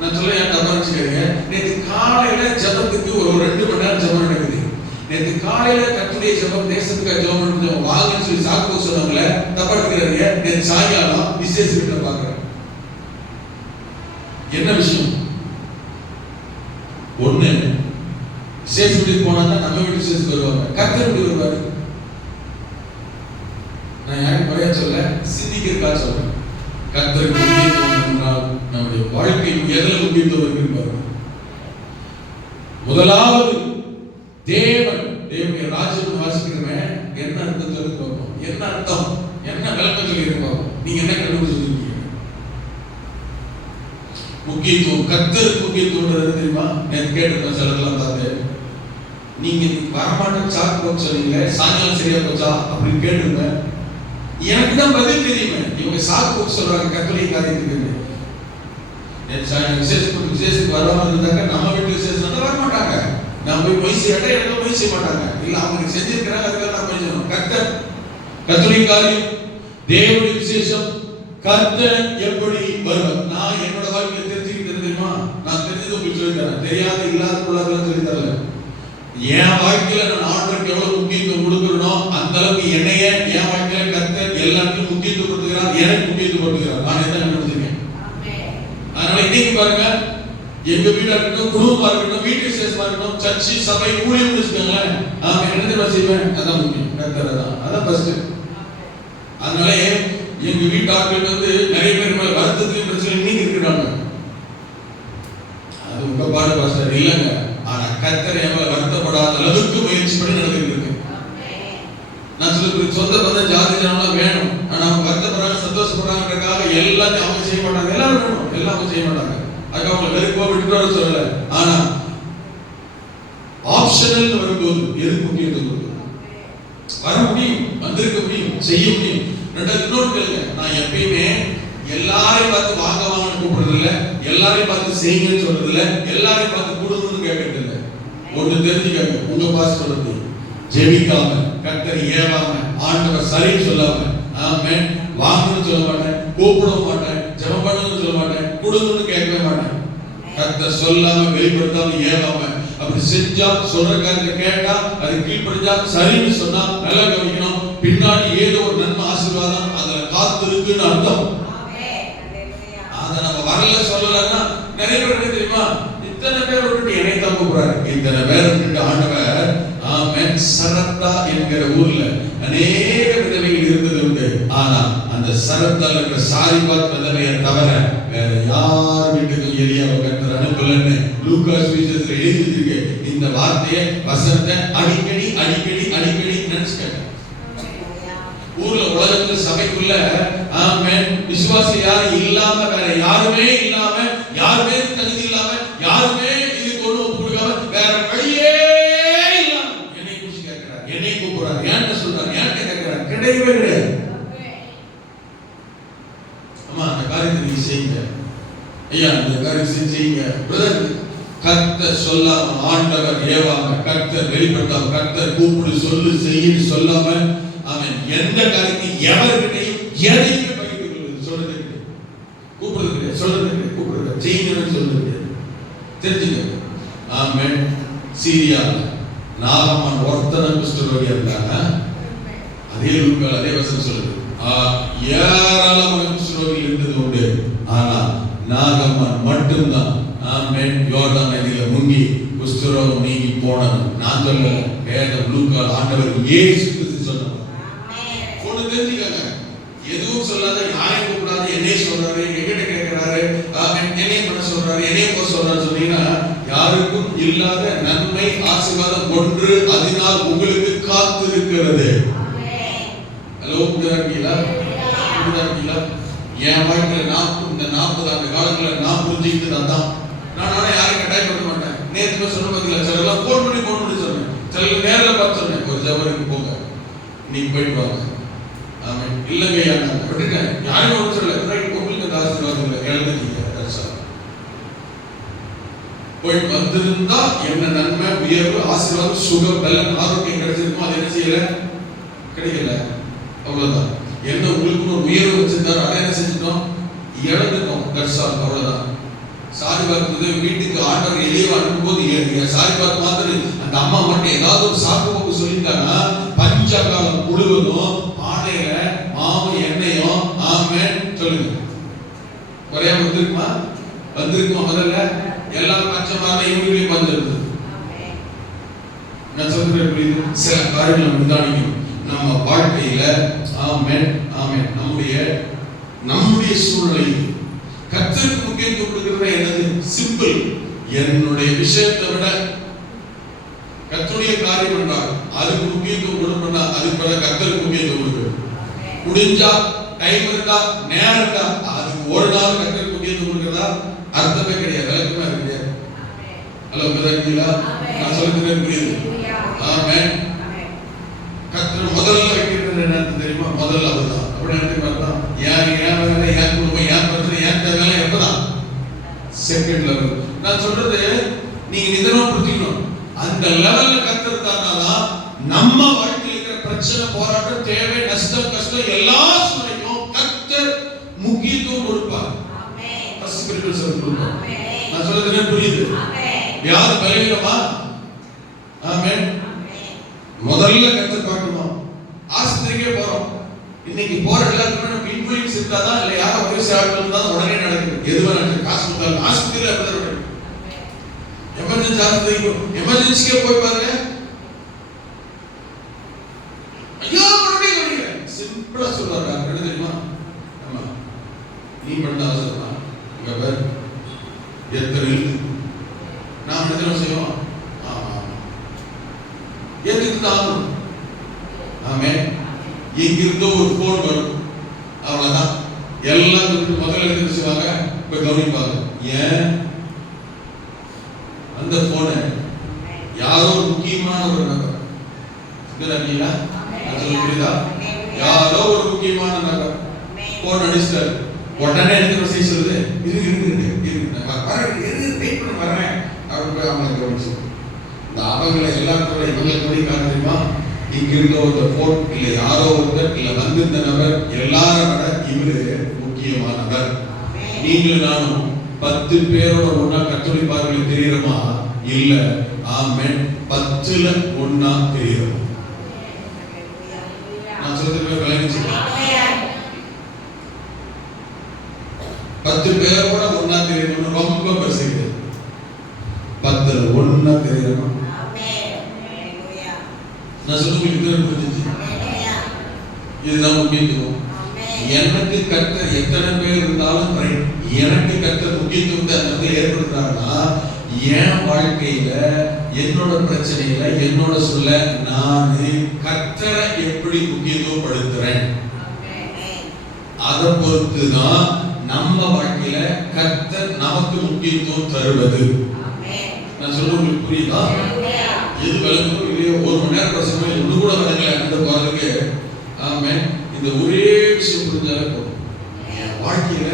நான் சொல்ல ஏன் தப்பா நினைச்சுக்கிறீங்க? நேற்று காலையில ஜபத்துக்கு ஒரு 2 மணி நேரம் ஜபம் நடக்குது. நேற்று காலையில கர்த்தருடைய ஜபம், தேசத்துக்கு ஜபம் பண்ணி வாங்கன்னு சொல்லி சாக்கு சொன்னவங்கள தப்பா எடுத்துக்கிறாங்க. நேற்று சாயங்காலம் விசேஷ வீட்டில் பாக்குறேன். என்ன விஷயம்? ஒண்ணு, விசேஷ வீட்டுக்கு போனா தான் நம்ம வீட்டு விசேஷத்துக்கு வருவாங்க, கர்த்தர் வீட்டுக்கு வருவாரு. நான் யாரும் குறையா சொல்ல, சிந்திக்கிறதுக்காக சொல்றேன். கர்த்தருக்கு முக்கியத்துவம் என்றால் நம்முடைய வாழ்க்கையில் எதில் முக்கியத்துவம் இருக்கிறார்? முதலாவது தேவனுடைய ராஜ்யம் வாசிக்கிறவன் என்ன அர்த்தம் சொல்லி பார்ப்போம். என்ன அர்த்தம், என்ன விளக்கம் சொல்லி இருப்போம். நீங்க என்ன கண்டுபிடிச்சிருக்கீங்க? முக்கியத்துவம், கர்த்தருக்கு முக்கியத்துவம் தெரியுமா? நான் கேட்டிருக்கேன் சிலர்லாம் பார்த்து, நீங்க வரமாட்டேன் சாக்கு போச்சு சொன்னீங்களே, சாயங்காலம் சரியா போச்சா அப்படின்னு கேட்டுருங்க. எனக்கு தான் பதில் தெரியுமே. இவங்க சாக்கு போச்சு சொல்றாங்க கர்த்தருடைய காரியத்துக்கு. விசேஷத்துக்கு வராம இருந்தாங்க, நம்ம வீட்டு விசேஷம் வர மாட்டாங்க. நான் போய் பொய் செய்யட்டா எனக்கு பொய் செய்ய மாட்டாங்க. இல்ல அவங்க செஞ்சிருக்கிறாங்க, அதுக்காக நான் பொய் செய்யணும். கர்த்தருடைய காரியம், தேவனுடைய விசேஷம், கர்த்தர் எப்படி வருவார். நான் என்னோட வாழ்க்கையில தெரிஞ்சுக்கிட்டு தெரியுமா? நான் தெரிஞ்சது உங்களுக்கு சொல்லி தரேன், தெரியாத இல்லாத உள்ளதெல்லாம் சொல்லி தரல. என் வாழ்க்கையில நான் ஆண்டவருக்கு எவ்வளவு முக்கியத்துவம் கொடுக்கிறனோ அந்த அளவுக்கு என்னைய என் வாழ்க்கையில கர்த்தர் எல்லாருக்கும் முக்கியத்துவம் கொடுக்கிறார், எனக்கு முக்கியத்துவம் கொடுக்கிறார். நான் என்ன நினைச்சிருக்கேன். அதனால இன்னைக்கு பாருங்க, எங்க வீடா இருக்கட்டும், குடும்பமா இருக்கட்டும், வீட்டு விசேஷமா இருக்கட்டும், சர்ச்சை சபை ஊழியம் வச்சுக்கோங்களேன், நாம என்ன செய்வேன்? அதான் முக்கியம், கர்த்தர் தான், அதான் ஃபர்ஸ்ட். அதனால எங்க வீட்டு ஆட்கள் நிறைய பேர் மேல வருத்தத்துக்கு பிரச்சனை இன்னைக்கு இருக்கிறாங்க. அது உங்க பாடு பாஸ்டர் இல்லைங்க. ஆனா கர்த்தர் என் மேல வருத்தப்படாத அளவுக்கு முயற்சி பண்ணி நடந்துட்டு இருக்கு. நான் சொல்லுறேன், சொந்த பந்த ஜாதி ஜனம்லாம் வேணும். ஆனா அவங்க வருத்தப்படுறாங்க, சந்தோஷப்படுறாங்கன்றதுக்காக எல்லாத்தையும் அவங்க செய்ய மாட்டாங்க. எல்லாரும் வேணும், எல்லாம் அவங்க செய்ய மாட்டாங்க. அதுக்கு அவங்க வெறுப்போ விட்டுட்டு சொல்லல. ஆனா ஆப்ஷனல் வரும்போது எது முக்கியத்துவம் வர முடியும், வந்திருக்க முடியும், செய்ய முடியும். ரெண்டாவது இன்னொரு கேளுங்க, நான் எப்பயுமே எல்லாரையும் பார்த்து வாங்க வாங்கன்னு கூப்பிடுறது இல்ல, எல்லாரையும் பார்த்து செய்யுங்கன்னு சொல்றது இல்ல, எல்லாரையும் பார்த்து கூடுதுன்னு கேட்கறது இல்ல. ஒண்ணு தெரிஞ்சுக்காங்க, உங்க பாஸ் சொல்றது ஜெபிக்காம, கர்த்தரை ஏவாம, ஆண்டவர் சரின்னு சொல்லாம, ஆமென் வாங்கன்னு சொல்ல மாட்டேன், கூப்பிடவும் மாட்டேன், ஜெபம் பண்ணணும்னு சொல்ல மாட்டேன், கூடுதுன்னு கேட்கவே மாட்டேன். கர்த்தர் சொல்லாம, வெளிப்படுத்தாம, ஏவாம அப்படி செஞ்சா, சொல்ற காரியத்தை கேட்டா, அது கீழ்ப்படிஞ்சா, சரின்னு சொன்னா நல்லா கவனிக்கணும். பின்னாடி ஏதோ ஒரு நன்மை ஆசீர்வாதம் அதுல காத்து இருக்குன்னு அர்த்தம். அத நம்ம வரல சொல்லலன்னா நிறைய பேர் என்ன தெரியுமா, இத்தனை பேர் விட்டுட்டு என்னை தான் கூப்பிடுறாரு. இத்தனை பேர் விட்டுட்டு ஆண்டவர் ஆமென் சரத்தா என்கிற ஊர்ல அநேக விதவைகள் இருந்தது உண்டு. ஆனா அந்த சரத்தால இருக்கிற சாரிபாத் விதவையை தவிர வேற யார் வீட்டுக்கும் எலியாவை கர்த்தர் அனுப்பலன்னு லூகாஸ் விசேஷத்துல எழுதியிருக்கு. இந்த வார்த்தையை வசனத்தை அடிக்கடி அடிக்கடி அடிக்கடி நினைச்சுக்க. ஊர்ல உலகத்துல சபைக்குள்ள ஆமென் விசுவாசி யாரும் இல்லாம, வேற யாருமே இல்லாம, யாருமே தகுதி இல்லாம, யாருமே இதுக்கு ஒண்ணு ஒப்பு கொடுக்காம, வேற வழியே இல்லாம என்னை குறிச்சு கேட்கிறார், என்னை கூப்பிடுறார், ஏன்ட்ட சொல்றாரு, ஏன்ட்ட கேட்கிறார், கிடையவே கிடையாது. அம்மா அந்த காரியத்தை நீங்க செய்யுங்க, ஐயா அந்த காரியத்தை செய்யுங்க பிரதர். கர்த்தர் சொல்லாம, ஆண்டவர் ஏவாம, கர்த்தர் வெளிப்படுத்தாம, கர்த்தர் கூப்பிடு சொல்லு செய்யுன்னு சொல்லாம, அவன் எந்த காரியத்தையும் எவர்கிட்டையும் எதையுமே பகிர்ந்து சொல்றது கிடையாது, கூப்பிடுறது கிடையாது, சொல்றது கிடையாது, கூப்பிடுறது செய்யணும்னு சொல்றது கிடையாது. தெரிஞ்சுக்க. ஆமென். சீரியால நாகமான் ஒருத்தன குஷ்டரோகியா இருந்தாங்க. அதே லூக்கா அதே வசனம் சொல்லுது, ஏராளமான குஷ்டரோகிகள் இருந்தது உண்டு. ஆனா நாகமான் மட்டும்தான் ஆமென் யோர்தான் நதியில முங்கி குஷ்டரோகம் நீங்கி போனது. நான் சொல்லல, வேதம் லூக்கா ஆண்டவர் இயேசு கிறிஸ்து சொன்னார். ஒண்ணு தெரிஞ்சுக்கங்க, எதுவும் சொல்லாத, யாரையும் கூப்பிடாத, என்னைய சொல்றாரு, எங்கிட்ட கேட்கிறாரு, என்னைய பண்ண சொல்றாரு, என்னைய போக சொல்றாரு சொன்னீங்கன்னா யாருக்கும் இல்லாத நன்மை ஆசீர்வாதம் ஒன்று அதனால் உங்களுக்கு காத்து இருக்கிறது. ஹலோ, இருக்கீங்களா? என் வாழ்க்கையில இந்த 40 ஆண்டு காலத்துல நான் புரிஞ்சுக்கிட்டு தான் நான் யாரையும் கட்டாயம் பண்ண மாட்டேன். நேற்று சொன்ன பார்த்தீங்களா, சிலர்லாம் போன் பண்ணி சொன்னேன், சிலர் நேரில் பார்த்து சொன்னேன், ஒரு ஜபருக்கு போங்க, நீங்க போயிட்டு வாங்க. ஆமென். இல்லங்க ஐயா நான் விட்டுட்டேன், யாரும் ஒன்றும் சொல்லல, உங்களுக்கு ஆசீர்வாதம் இல்லை, எழுதுனீங்க போயிட்டு வந்திருந்தா என்ன நன்மை, உயர்வு, ஆசீர்வாதம், சுகம், பலன், ஆரோக்கியம் கிடைச்சிருக்கும். அது என்ன செய்யல, கிடைக்கல, அவ்வளவுதான். என்ன உங்களுக்கு ஒரு உயர்வு வச்சிருந்தாரு, அதை என்ன செஞ்சிட்டோம்? இழந்துட்டோம். அவ்வளவுதான். சாரி பார்க்கும்போது வீட்டுக்கு ஆண்டவர் எளியவா அனுப்பும்போது சாரி பார்த்து மாத்திரம் அந்த அம்மா மட்டும் ஏதாவது ஒரு சாக்கு போக்கு சொல்லிட்டாங்கன்னா பஞ்சகாலம் முழுவதும் பானையில மாவும் எண்ணெயும் ஆமென் சொல்லுங்க குறையாம வந்திருக்குமா? வந்திருக்குமா? முதல்ல எல்லாம் பஞ்சமாக இவங்களையும் வந்துருது. நான் சொல்றேன் புரியுது? சில காரியங்கள் நிதானிக்கணும் நம்ம வாழ்க்கையில. ஆமென் ஆமென். நம்முடைய சூழ்நிலை கர்த்தருக்கு முக்கியத்துவம் கொடுக்கிறது என்னது? சிம்பிள். என்னுடைய விஷயத்தை விட கர்த்தருடைய காரியம் என்றால் அதுக்கு முக்கியத்துவம் கொடுக்கணும்னா அதுக்கு மேல கர்த்தருக்கு முக்கியத்துவம் கொடுக்கணும். முடிஞ்சா டைம் இருந்தா நேரம் இருந்தா அதுக்கு ஒரு நாள் கர்த்தருக்கு முக்கியத்துவம் கொடுக்கிறதா அர்த்தமே கிடையாது. விளக்கமா இருக்கு. ஹலோ புரியுதா? நான் சொல்றது புரியுது? ஆமென். கர்த்தர் முதல்ல வைக்கிறது என்னன்னு தெரியுமா? முதல்ல அதுதான். அப்படி நினைச்சு பார்த்தா ஏன் வேலை, ஏன் குடும்பம், ஏன் பிரச்சனை, ஏன் தேவையில்லை எப்பதான் செகண்ட் லெவல். நான் சொல்றது நீங்க நிதானம் புரிஞ்சுக்கணும். அந்த லெவல்ல கர்த்தர் தானாதான் நம்ம வாழ்க்கையில் இருக்கிற பிரச்சனை, போராட்டம், தேவை, நஷ்டம், கஷ்டம் எல்லா சூழ்நிலையும் கர்த்தர் முக்கியத்துவம் கொடுப்பார். நான் சொல்றது புரியுது? யாரு பலவீனமா? ஆமென். முதல்ல கர்த்தர் பார்க்கணும். ஆஸ்பத்திரிக்கே போறோம், இன்னைக்கு போற எல்லாருக்குமே நம்ம இன்ஃப்ளூயன்ஸ் இருந்தாதான் இல்ல யாரோ ஒரு சேவை இருந்தா உடனே நடக்குது. எதுவா நடக்குது? காசு கொடுத்தாலும் ஆஸ்பத்திரியில அப்படிதான் நடக்குது. எமர்ஜென்சி ஆஸ்பத்திரிக்கு எமர்ஜென்சிக்கே போய் பாருங்க, ஐயோ உடனே வரீங்க. சிம்பிளா சொல்றாங்க. என்ன தெரியுமா? ஆமா நீ பண்ண அவசரமா இங்க பாரு எத்தனை நாம் என்ன செய்வோம்? எதுக்கு தான்? ஆமென். இங்கிருந்தோ ஒரு போன் வரும், அவ்வளவுதான். எல்லாம் முதல்ல எடுத்து செய்வாங்க, இப்ப கவனிப்பாங்க. ஏன் அந்த போனை யாரோ முக்கியமான ஒரு நபர், புரியுதா? யாரோ ஒரு முக்கியமான நபர் போன் அடிச்சிட்டாரு, உடனே எடுத்து செய்ய சொல்லுது, வரேன் அப்படின்னு அவங்களை கவனிச்சு இந்த அவங்களை எல்லாத்தோட இவங்களை தெரியுமா? இங்க இருந்த ஒரு போன் இல்ல யாரோ ஒருத்தர் இல்ல வந்திருந்த நபர் எல்லாரும் விட இவரு முக்கியமானவர். நீங்களும் நானும் 10 பேரோட ஒன்னா கத்தோலிப்பார்கள் தெரியுமா? இல்ல. ஆமென். 10ல ஒன்னா தெரியும். நான் சொல்றது விளங்கிச்சு? 10 பேரோட ஒன்னா தெரியும் ரொம்ப பெருசு. 10ல ஒன்னா தெரியும். நான் சொல்லுங்க புரிஞ்சிச்சு? இதுதான் முக்கியத்துவம். எனக்கு கர்த்தர் எத்தனை பேர் இருந்தாலும் எனக்கு கர்த்தர் முக்கியத்துவத்தை அந்த ஏற்படுத்துறாங்கன்னா என் வாழ்க்கையில என்னோட பிரச்சனையில என்னோட சொல்ல நானு கர்த்தரை எப்படி முக்கியத்துவப்படுத்துறேன் அதை பொறுத்துதான் நம்ம வாழ்க்கையில கர்த்தர் நமக்கு முக்கியத்துவம் தருவது. நான் சொல்ல உங்களுக்கு புரியுதா? எது விளங்கும் இல்லையோ ஒரு மணி நேரம் பிரசங்கம் ஒண்ணு கூட விளங்கல அந்த குரலுக்கு. ஆமென். இந்த ஒரே விஷயம் புரிஞ்சாலே போதும். என் வாழ்க்கையில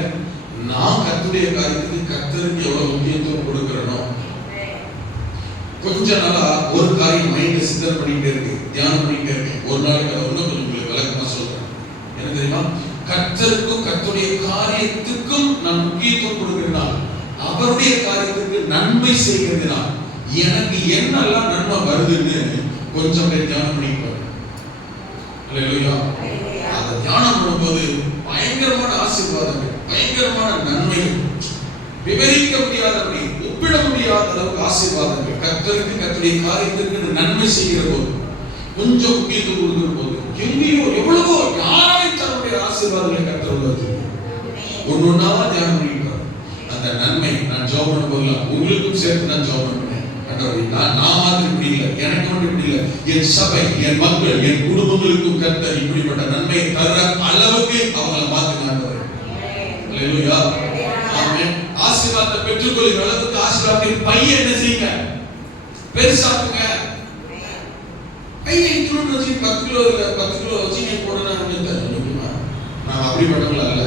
நான் கர்த்தருடைய காரியத்துக்கு கர்த்தருக்கு எவ்வளவு முக்கியத்துவம் கொடுக்கிறேனோ. கொஞ்ச நாளா ஒரு காரியம் மைண்ட்ல சிந்தனை பண்ணிட்டே இருக்கு, தியானம் பண்ணிட்டே இருக்கு. ஒரு நாளைக்கு அதை இன்னும் கொஞ்சம் விளக்கமா சொல்றேன். என்ன தெரியுமா? கர்த்தருக்கும் கர்த்தருடைய காரியத்துக்கும் நான் முக்கியத்துவம் கொடுக்கிறேன், அவருடைய காரியத்துக்கு நன்மை செய்கிறதுனால் எனக்கு என்னெல்லாம் நன்மை வருதுன்னு கொஞ்சம் பேர் தியானம் பண்ணிப்பாரு. அல்லேலூயா. அதை தியானம் பண்ணும்போது பயங்கரமான ஆசீர்வாதங்கள், பயங்கரமான நன்மைகள், விவரிக்க முடியாதபடி ஒப்பிட முடியாத அளவுக்கு ஆசீர்வாதங்கள் கர்த்தருக்கு கர்த்தருடைய காரியத்திற்கு நன்மை செய்கிற போது கொஞ்சம் முக்கியத்துவம் கொடுக்கிற போது எங்கேயோ எவ்வளவோ யாரையும் தன்னுடைய ஆசீர்வாதங்களை கர்த்தர் உள்ளது ஒன்னொன்னா தியானம் பண்ணிப்பாரு. அந்த நன்மை நான் ஜெபம் பண்ண போதெல்லாம் உங்களுக்கும் சேர்த்து நான் ஜெபம் பண்ணுவேன். நான் மாதிரி இப்படி இல்லை, எனக்கு மட்டும் இப்படி இல்லை, என் சபை, என் மக்கள், என் குடும்பங்களுக்கும் கர்த்தர் இப்படிப்பட்ட நன்மையை தர அளவுக்கு அவங்களை மாற்றினாங்க. அல்லேலூயா. ஆமென். ஆசீர்வாதத்தை பெற்றுக்கொள்கிற அளவுக்கு ஆசீர்வாதத்தின் பையன் என்ன செய்யுங்க? பெருசாக்குங்க. பையன் இன்க்ளூட் வச்சு 10 கிலோ வச்சு நீ போடணும் தெரியுமா? நான் அப்படிப்பட்டவங்கள அல்ல.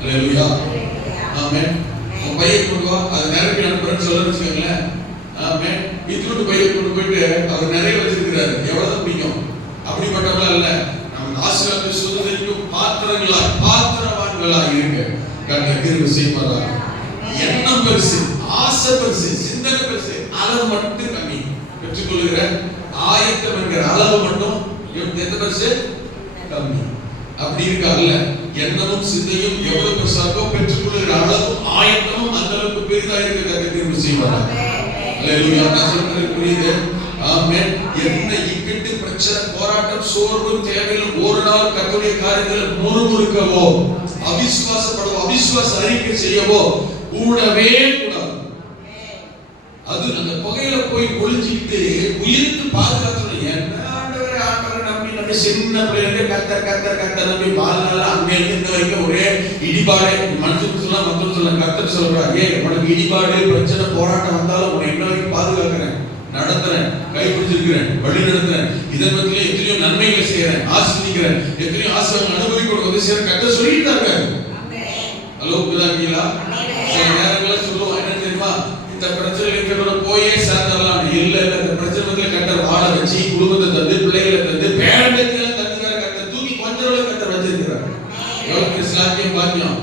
அல்லேலூயா. ஆமென். பையன் கொண்டு வா, அது நிரப்பி அனுப்புறேன்னு சொல்ல வச்சுக்கோங்களேன். ஆமென். இன்க்ளூட் பையன் கொண்டு போயிட்டு அவர் நிறைய வச்சிருக்கிறாரு, எவ்வளவு பிடிக்கும்? அப்படிப்பட்டவங்கள அல்ல. நம்ம ஆசீர்வாதத்தை சுதந்திரிக்கும் பாத்திரங்களா மக்களா இருங்க. கர்த்தர் கிருபை செய்வாரா? எண்ணம் பெருசு, ஆசை பெருசு, சிந்தனை பெருசு, அளவு மட்டும் கம்மி. பெற்றுக்கொள்கிற ஆயத்தம் என்கிற அளவு மட்டும் எந்த பெருசு? கம்மி. அப்படி இருக்க அல்ல. எண்ணமும் சிந்தையும் எவ்வளவு பெருசாகோ பெற்றுக்கொள்கிற அளவும் ஆயத்தமும் அந்த அளவுக்கு பெரிதா இருக்க கர்த்தர் கிருபை செய்வாரா? அல்லேலூயா. நான் சொல்றது புரியுது? ஆமென். என்ன இக்கட்டு, பிரச்சனை, போராட்டம், சோர்வு, தேவையில் ஒரு நாள் கர்த்தருடைய காரியத்தில் முறுமுறுக்கவோ, அவிசுவாசப்படவோ, அவிசுவாச அறிக்கை செய்யவோ கூடவே கூடாது. அது அந்த புகையில போய் ஒளிஞ்சிக்கிட்டு உயிருக்கு பாதுகாத்து என்ன ஆண்டவரே ஆண்டவரை நம்பி நம்ம சின்ன பிள்ளைங்க கத்தர் நம்பி வாழ்நாள் அங்கே இருந்த வரைக்கும் ஒரே இடிபாடு. மனுஷன் சொல்லலாம், மக்கள் சொல்லலாம். கத்தர் சொல்றாரு, உனக்கு இடிபாடு, பிரச்சனை, போராட்டம் வந்தாலும் உன்னை என்ன வரைக்கும் பாதுகாக்கிறேன், நடத்துறேன், கைப்பிடிச்சிருக்கிறேன், வழி நடத்துறேன். இதன் மத்தியில எத்தனையோ நன்மைகளை செய்யறேன், ஆசீர்வதிக்கிறேன், எத்தனையோ ஆசீர்வாதம் அனுபவிக்க வந்து சேர கத்தர் சொல்லிட்டு இருக்காரு. ஹலோ, புரியுதா? சில நேரங்களில் சொல்லுவோம், என்ன தெரியுமா, இந்த பிரச்சனை இருக்கிறத போயே சேர்ந்துடலாம். இல்ல இல்ல, இந்த பிரச்சனை கத்தர் வாழ வச்சு குடும்பத்தை தந்து, பிள்ளைகளை தந்து, பேரம்பேத்திகளை தந்துக்கிற கத்தர் தூக்கி கொஞ்சம் கத்தர் வச்சிருக்கிறார். எவ்வளவு சாத்தியம் பாக்கியம்.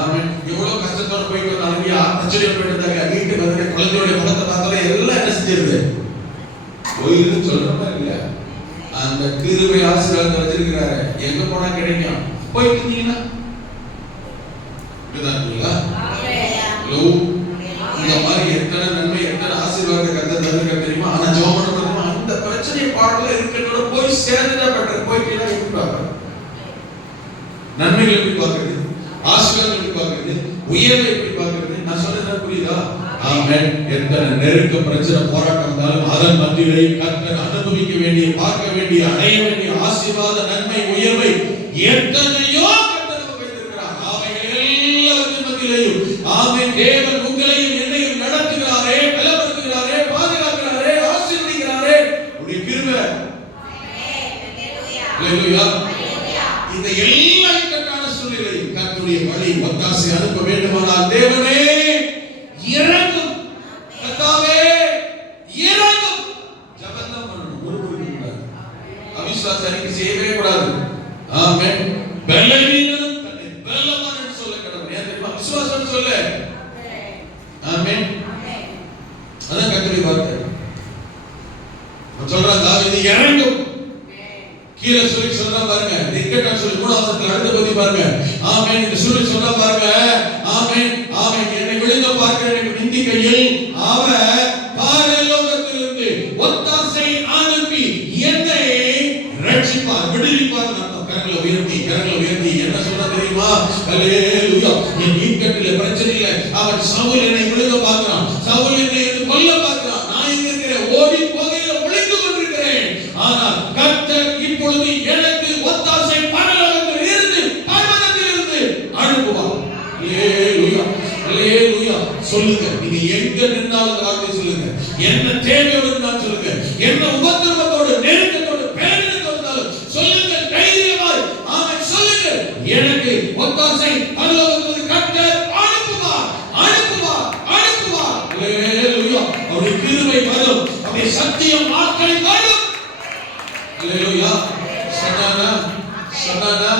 ஆமென். எவ்வளவு கஷ்டத்தோட போயிட்டு வந்தாங்க, ஆச்சரியம் போயிட்டு வீட்டுக்கு வந்து குழந்தையோட முகத்தை பார்த்தாலும் எல்லாம் என்ன செஞ்சிருது கோயிலுன்னு சொல்றோமா இல்லையா? அந்த கிருபை ஆசீர்வாதத்தை வச்சிருக்கிறாரு. எங்க போனா கிடைக்கும்? போயிட்டு இருந்தீங்கன்னா இந்த மாதிரி எத்தனை நன்மை, எத்தனை ஆசீர்வாதத்தை கத்தர் தந்திருக்க தெரியுமா? ஆனா ஜெபம் பண்ணுமா, அந்த பிரச்சனை பாடல இருக்கிறதோட போய் சேர்ந்துட்டா பெட்டர். போயிட்டு எப்படி பார்க்கறது? நன்மைகள் எப்படி பார்க்கறது? ஆசீர்வாதம் எப்படி பார்க்கறது? உயர்வை எப்படி பார்க்கறது? நான் சொல்றது புரியுதா? ஆமென். எத்தனை நெருக்க, பிரச்சனை, போராட்டம் வந்தாலும் அதன் மத்தியிலே கர்த்தர் அனுபவிக்க வேண்டிய, பார்க்க வேண்டிய, அடைய வேண்டிய ஆசீர்வாத, நன்மை, உயர்வை எத்தனையோ கர்த்தர் நமக்கு வைத்திருக்கிறார். அவைகள் எல்லாவற்றின் மத்தியிலேயும் ஆமென், தேவன் உங்களையும் என்னையும் நடத்துகிறாரே, பலப்படுத்துகிறாரே, பாதுகாக்கிறாரே, ஆசீர்வதிக்கிறாரே. உடைய கிருபை. அல்லேலூயா. இந்த எல்லா இக்கட்டான சூழ்நிலையும் கர்த்தருடைய வழி ஒத்தாசை அனுப்ப வேண்டுமானால் தேவனே இறங்கும், கர்த்தாவே இறங்கும். ஜெபம் தான் பண்ணணும், முறுமுறுக்க கூடாது, அவிசுவாச அறிக்கை செய்யவே கூடாது. ஆமென். பலவீனம் தன்னை பலவான் என்று சொல்ல கடவுள். ஏன் தெரியுமா? விசுவாசம் சொல்ல. ஆமென். அதான் கர்த்தருடைய வார்த்தை. சொல்றான் தாவீது இறங்கும். கீழே சொல்லி சொல்றா பாருங்க, நிக்கட்டா சொல்லி 3 வசனத்துல அடுத்த பத்தி பாருங்க. ஆமென். இந்த சொல்லி சொல்றா பாருங்க. ஆமென். ஆமென். என்னை விழுங்க பார்க்கிற எனக்கு நிந்திக்கையில் அவர் பரலோகத்திலிருந்து ஒத்தாசை அனுப்பி என்னை ரட்சிப்பார், விடுவிப்பார். கரங்களை உயர்த்தி என்ன சொல்றா தெரியுமா? அல்லேலூயா. என் இக்கட்டில பிரச்சனையில அவன் சவுல் என்னை விழுங்க பார்க்கிறான், சவுல் என்னை கொல்ல பார்க்கிறான். நான் இங்க இருக்கிறேன், ஓடி போகையில ஒளிந்து கொண்டிருக்கிறேன். ஆனால் கர்த்தர் இப்பொழுது எனக்கு ஒத்தாசை பரலோகத்தில் இருந்து, பரலோகத்தில் இருந்து அனுப்புவார். அல்லேலூயா. அல்லேலூயா. சொல்லுங்க, நீங்க எங்க நின்னாலும் அந்த வார்த்தை சொல்லுங்க. என்ன தேவையோடு நான் சொல்லுங்க, என்ன உபத்திரவத்தோடு, நெருக்கத்தோடு, பேரிடத்தோடு இருந்தாலும் சொல்லுங்க தைரியமாய். ஆமென். சொல்லுங்க, எனக்கு ஒத்தாசை பரலோகத்தில் கர்த்தர் அனுப்புவார், அனுப்புவார், அனுப்புவார். அல்லேலூயா. அவருடைய கிருபை வரும், அவருடைய சத்தியம் நாட்களில் வரும். அல்லேலூயா. சொன்னானா?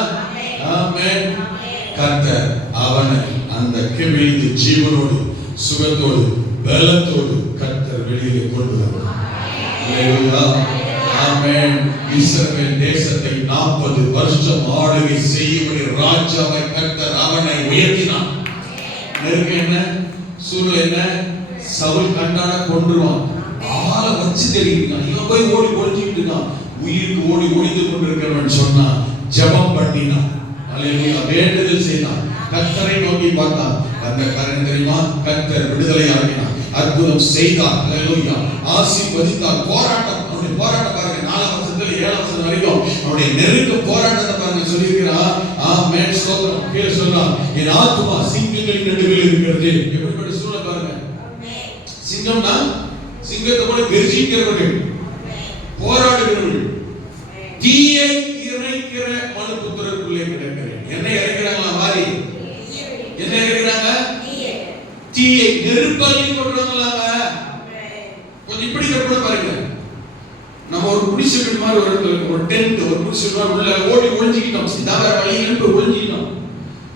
ஆமென். கர்த்தர் அவனை அந்த கிருபையின் ஜீவனோடு, சுகத்தோடு, பலத்தோடு கர்த்தர் வெளியே கொண்டு வந்தார். அல்லேலூயா. ஆமென். இஸ்ரவேல் தேசத்தை 40 வருஷம் ஆளுகை செய்யும்படி ராஜாவை கர்த்தர் அவனை உயர்த்தினார். நெருக்கம் என்ன, சூழ்நிலை என்ன? சவுல் கண்டான கொன்றுவான், ஆளை வச்சு தெரிவிக்கிறான். இவன் போய் ஓடி ஒளிஞ்சிட்டு இருக்கான். உயிருக்கு ஓடி ஒளிந்து கொண்டிருக்கிறவன் சொன்னா, ஜெபம் பண்ணினான். அல்லேலூயா. வேண்டுதல் செய்தான், கர்த்தரை நோக்கி பார்த்தான். அந்த காரணம் தெரியுமா? கர்த்தர் விடுதலை ஆக்கினார், அற்புதம் செய்தார். அல்லேலூயா. ஆசீர்வதித்தார். போராட்டம், அவருடைய போராட்டம் பாருங்க. 4 வசனத்துல 7 வசனம் வரைக்கும் அவருடைய நெருக்க போராட்டத்தை பாருங்க சொல்லியிருக்கிறார். ஆமென். ஸ்தோத்திரம். கீழே சொல்றான், என் ஆத்துமா சிங்கங்களின் நடுவில் இருக்கிறது. எப்படிப்பட்ட சூழலை பாருங்க. சிங்கம்னா சிங்கத்தை போல கர்ஜிக்கிறவர்கள், போராடுகிறவர்கள். தீயை இறைக்கிற மனுபுத்திரருக்குள்ளே கிடக்கிறேன். என்ன இறைக்கிறாங்களா? வாரி என்ன இறைக்கிறாங்க? தீயை, நெருப்பள்ளி கொள்றாங்களாங்க. கொஞ்சம் இப்படி கூட பாருங்க. நம்ம ஒரு குடிசை வீடு மாதிரி ஒரு டென்ட், ஒரு குடிசை உள்ள ஓடி ஒளிஞ்சிக்கிட்டோம். சிதாவர வழியில போய் ஒளிஞ்சிக்கிட்டோம்.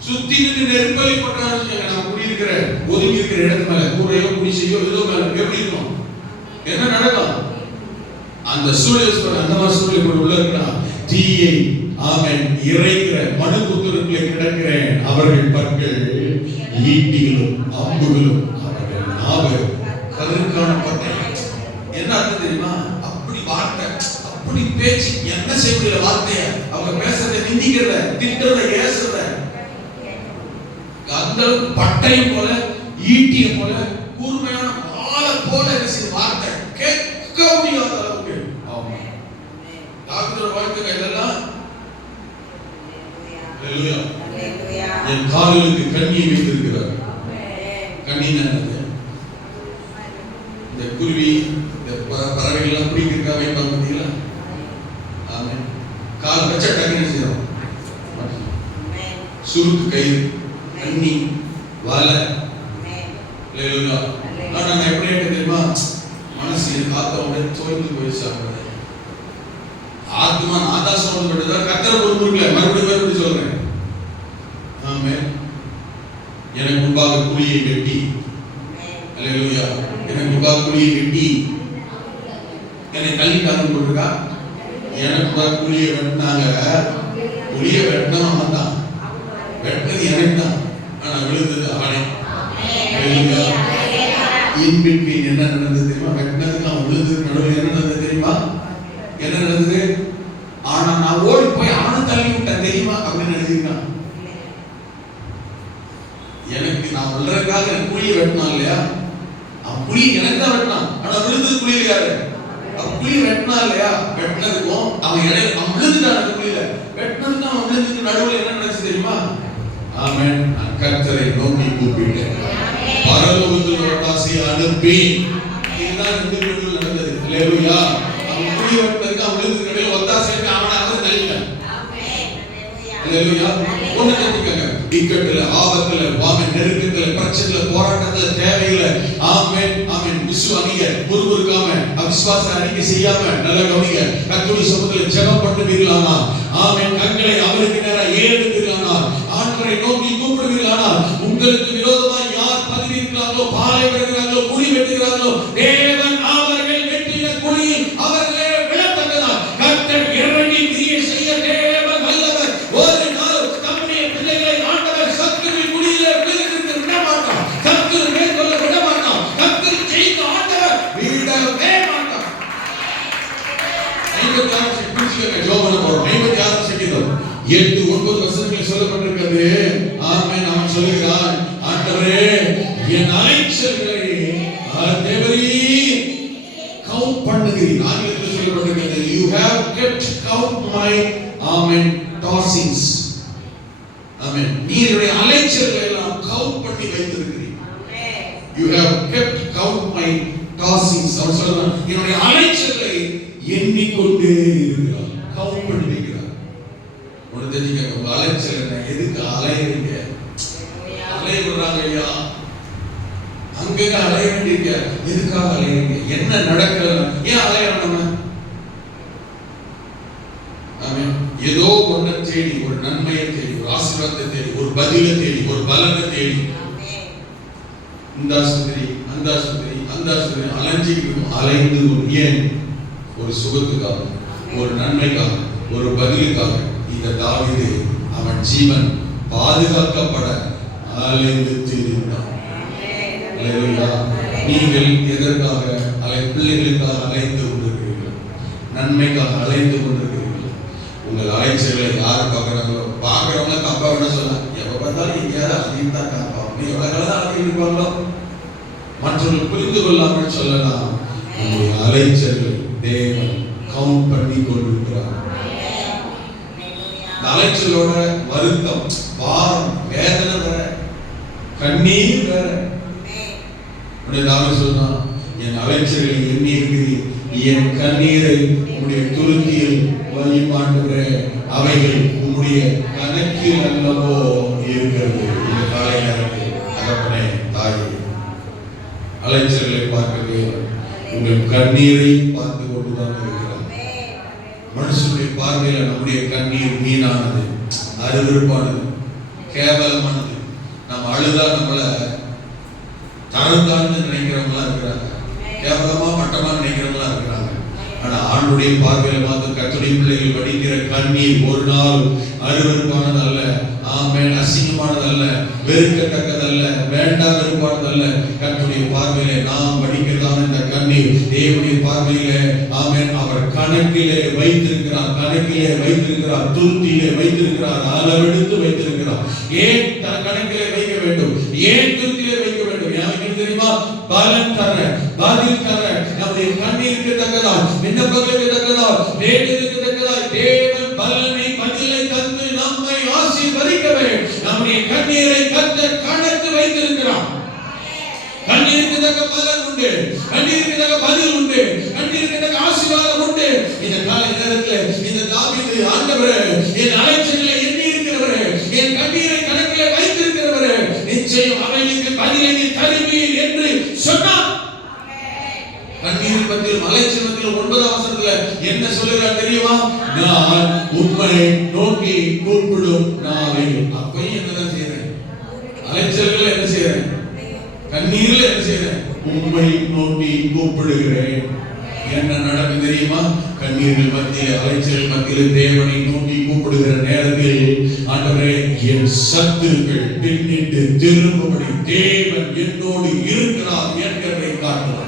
சுத்தி நின்று நெருப்பலி போட்டாங்க. நான் குடியிருக்கிற ஒதுங்கி இருக்கிற இடத்து மேல கூரையோ குடிசையோ ஏதோ மேல எப்படி இருக்கும்? என்ன நடக்கும்? அந்த சூழல் அந்த மாதிரி சூழல் கூட உள்ள இருக்கா தீயை ஆமென் இறைக்கிற மனு புத்தகத்திலே கிடக்கிற அவர்கள் பற்கள் ஈட்டிகளும் அம்புகளும் அவர்கள் நாவு கருக்கான பட்டை. என்ன அர்த்தம் தெரியுமா? அப்படி வார்த்தை, அப்படி பேச்சு, என்ன செய்யக்கூடிய வார்த்தைய அவங்க பேசுறத, நிந்திக்கிறத, திட்டுறத, ஏசுறத, அந்த பட்டையும் போல ஈட்டியும் போல கூர்மையான வாளை போல இருக்கிற வார்த்தை கேட்க முடியாத அளவுக்கு. தாவீதோட வாழ்க்கை எல்லாம் என் கால்களுக்கு கண்ணியை வைத்திருக்கிறார். கண்ணினா இந்த குருவி இந்த பறவைகள் எல்லாம் பிடிக்கிறதுக்காக வைப்பாங்க பார்த்தீங்களா? ஆமென். கால் வச்ச டக்குனு செய்யறோம். சுருக்கு கயிறு, கண்ணி, வலை. அல்லேலூயா. நான் எப்படி தெரியுமா? மனசு ஆத்மாவோட தோய்ந்து போய் சாப்பிடுறேன். ஆத்மா நாதாசம் பட்டதா கத்தர் பொறுப்புல மறுபடியும் சொல்றேன். ஆமென். எனக்கு முன்பாக குழியை வெட்டி, அல்லேலூயா, எனக்கு முன்பாக குழியை வெட்டி என்னை தள்ளிட்டாங்க போட்டுருக்கா. எனக்கு முன்பாக குழியை வெட்டினாங்க. குழியை வெட்டினவன் அவன் தான், வெட்டினது எனக்கு தான், ஆனா விழுந்தது அவனே. அல்லேலூயா. இன்பிட்வீன் என்ன நடந்தது தெரியுமா? வெட்டினதுக்கு அவன் விழுந்தது நடுவில் என்ன நடந்தது தெரியுமா? என்ன நடந்தது? ஆனா நான் ஓடி போய் அவனை தள்ளி விட்டேன் தெரியுமா அப்படின்னு எழுதிருக்கான். எனக்கு நான் விழுறதுக்காக என் குழியை வெட்டினான் இல்லையா? அவன் குழி எனக்கு தான் வெட்டினான், ஆனா விழுந்தது குழியில யாரு? அவன் குழி வெட்டினான் இல்லையா? வெட்டினதுக்கும் அவன் அவன் விழுந்துட்டான். அந்த குழியில வெட்டினதுக்கும் அவன் விழுந்துட்டு நடுவில் என்ன நடந்துச்சு தெரியுமா? ஆமென். நான் கர்த்தரை நோக்கி கூப்பிட்டேன், பரலோகத்தில் ஒரு ஆசையை அனுப்பி. இதுதான் ரெண்டு பேரும் நடந்தது. அல்லேலூயா. அவன் குழி வெட்டினதுக்கு அவன் விழுந்து நடுவில் ஒத்தாசைக்கு அவனாக தள்ளிட்டான். அல்லேலூயா. ஒண்ணு தெரிஞ்சுக்கங்க, இக்கட்டுல, ஆபத்துல, ஆமென், நெருக்கத்துல, பிரச்சனையில, போராட்டத்துல, தேவையில, ஆமென், ஆமென், விசுவாசிங்க, முறுமுறுக்காம, அவிசுவாச அறிக்கை செய்யாம, நல்ல கவனிங்க, கர்த்தருடைய சமூகத்தில் ஜெபம் பண்ணுவீர்களானா, ஆமென், கண்களை அவருக்கு நேராக ஏறெடுப்பீர்களானா, ஆண்டவரை நோக்கி கூப்பிடுவீர்களானா, உங்களுக்கு விரோதமாக யார் பதவி இருக்கிறார்களோ, பாலை வெட்டுகிறார்களோ, குழி வெட்டுகிறார்களோ, தேவன் அவர்கள் வெட்டின குழியில் அவர்களே விழத்தக்கதான். கர்த்தர் இறங்கி கிரியை செய்ய தேவன் வல்லவர். ஒரு நாள் தம்முடைய பிள்ளைகளை ஆண்டவர் சத்துருவின் குழியிலே விழுகிறதுக்கு விட மாட்டார். சத்துரு மேற்கொள்ள விட மாட்டார். கர்த்தர் செய்த ஆண்டவர் விடவே மாட்டார். 56 புரிஞ்சுக்கங்க. ஜோபன போறோம். 56 செகண்ட் 8-9 வசனங்களில் சொல்லப்பட்டிருக்கிறது. ஆமென். அவன் சொல்லுகிறான், ஆண்டவரே என் அலைச்சல்களை தேவரீர் கவுண்ட் பண்ணுகிறீர். ஆங்கிலத்தில் சொல்லப்பட்டிருக்கிறது, you have kept count my amen tossings. ஆமென். நீருடைய அலைச்சல்களை எல்லாம் கவுண்ட் பண்ணி வைத்திருக்கிறீர். You have kept count my tossings. அவன் சொல்றான், என்னுடைய அலைச்சல்களை எண்ணிக்கொண்டே இருக்கிறார். கவுண்ட் பண்ணி வைக்கிறார். ஒன்று தெரிஞ்சுக்க, உங்க அலைச்சல் என்ன? எதுக்கு அலையறீங்க? அலையறாங்க ஐயா, அங்க அலைய வேண்டியிருக்க, எதுக்காக அலையறீங்க? என்ன நடக்கல? ஏன் அலையறோம்? ஆமென். ஏதோ ஒன்றை தேடி, ஒரு நன்மையை தேடி, ஒரு ஆசீர்வாதத்தை தேடி, ஒரு பதிலை தேடி, ஒரு பலனை தேடி, இந்த ஆஸ்பத்திரி அந்த ஆஸ்பத்திரி அந்த ஆஸ்பத்திரி அலைந்து ஏன்? ஒரு சுகத்துக்காக, ஒரு நன்மைக்காக, ஒரு பதிலுக்காக. இந்த தாவீது அவன் ஜீவன் பாதுகாக்கப்பட அலைந்து திரிந்தான். நீங்கள் எதற்காக பிள்ளைகளுக்காக அலைந்து கொண்டிருக்கிறீர்கள்? நன்மைக்காக அலைந்து கொண்டிருக்கிறீர்கள். உங்கள் அலைச்சல்களை யார் பார்க்கிறாங்களோ, பார்க்கிறவங்க தப்பா விட சொல்ல, எப்ப பார்த்தாலும் எங்கேயாவது அதையும் தான் காப்பாங்க, நீ எவ்வளவு அலைஞ்சிட்டு இருப்பாங்களோ, மற்றவர்கள் புரிந்து கொள்ளாமல் சொல்லலாம். உங்களுடைய அலைச்சல்களை தேவன் கவுண்ட் பண்ணி கொண்டிருக்கிறார். அலைச்சலோட வருத்தம், பாரம், வேதனை வேற, கண்ணீர் வேற. தாவீது சொன்னான், என் அலைச்சலை எண்ணி இருக்கிறீர், என் கண்ணீரை உம்முடைய துருத்தியில் வழிபாட்டுகிற அவைகள் உம்முடைய கணக்கில் அல்லவோ இருக்கிறது. இந்த காலை நேரத்தில் தகப்பனே, தாயே, அலைச்சல்களை பார்க்கவே உங்கள் கண்ணீரை பார்த்து கொண்டுதான் இருக்கிறார். மனுஷனுடைய பார்வையில நம்முடைய கண்ணீர் வீணானது, அருவருப்பானது. கேவலமானது. நம்ம அழுதா நம்மள தரந்தான்னு நினைக்கிறவங்களா இருக்கிறாங்க, கேவலமா மட்டமா நினைக்கிறவங்களா இருக்கிறாங்க. ஆனா ஆண்டுடைய பார்வையில பார்த்து கர்த்தருடைய பிள்ளைகள் வடிக்கிற கண்ணீர் ஒரு நாள் அருவருப்பானது அல்ல, ஆமென், அசிங்கமானது அல்ல, வெறுக்கத்தக்கதல்ல, வேண்டாம் வெறுப்பானதல்ல. கர்த்தருடைய பார்வையிலே நாம் வடிக்கிறதான இந்த கண்ணீர் தேவனுடைய பார்வையிலே, ஆமென், அவர் கணக்கிலே வைத்திருக்கிறார், கணக்கிலே வைத்திருக்கிறார், துருத்தியிலே வைத்திருக்கிறார், அளவெடுத்து வைத்திருக்கிறார். ஏன் கணக்கிலே வைக்க வேண்டும், ஏன் துருத்தியிலே வைக்க வேண்டும்? யாருக்கு தெரியுமா? பலன் தர, பதில் தர, நம்முடைய கண்ணீருக்கு தக்கதா, விண்ணப்பங்களுக்கு தக்கதா, வேண்டுதலுக்கு தக்கதா தேவன் பலனை பதிலை தந்து நம்மை ஆசீர்வதிக்கவே நம்முடைய கண்ணீரை கர்த்தர் கணக்கு வைத்திருக்கிறார். கண்ணீருக்கு தக்க பலன் உண்டு, கண்ணீருக்கு தக்க பதில் உண்டு, கண்ணீருக்கு தக்க ஆசீர்வாதம் உண்டு. இந்த கால நேரத்தில் இந்த தாவீது, ஆண்டவரே, என் அலைச்சலை எண்ணி இருக்கிறவரே, என் கண்ணீரை கணக்கில் வைத்திருக்கிறவரே, நிச்சயம் அவைகளுக்கு பதிலை தருவீர் என்று சொன்னார். கண்ணீர் பத்தியில் அலைச்சல் பத்தியில் 9ஆம் வசனத்துல என்ன சொல்லுகிறார் தெரியுமா? நான் உம்மை நோக்கி கூப்பிடும் நாவே. அப்பயும் என்னதான் செய்றேன்? அலைச்சல்கள் என்ன செய்றேன்? கண்ணீர்ல என்ன செய்றேன்? உம்மை நோக்கி கூப்பிடுகிறேன். என்ன நடக்கும் தெரியுமா? கண்ணீர்கள் மத்தியில், அலைச்சல் மத்தியில் தேவனை நோக்கி கூப்பிடுகிற நேரத்தில், ஆண்டவரே, என் சத்துருக்கள் பின்னிட்டு திரும்பும்படி தேவன் என்னோடு இருக்கிறார் என்கிறதை காட்டுகிறார்.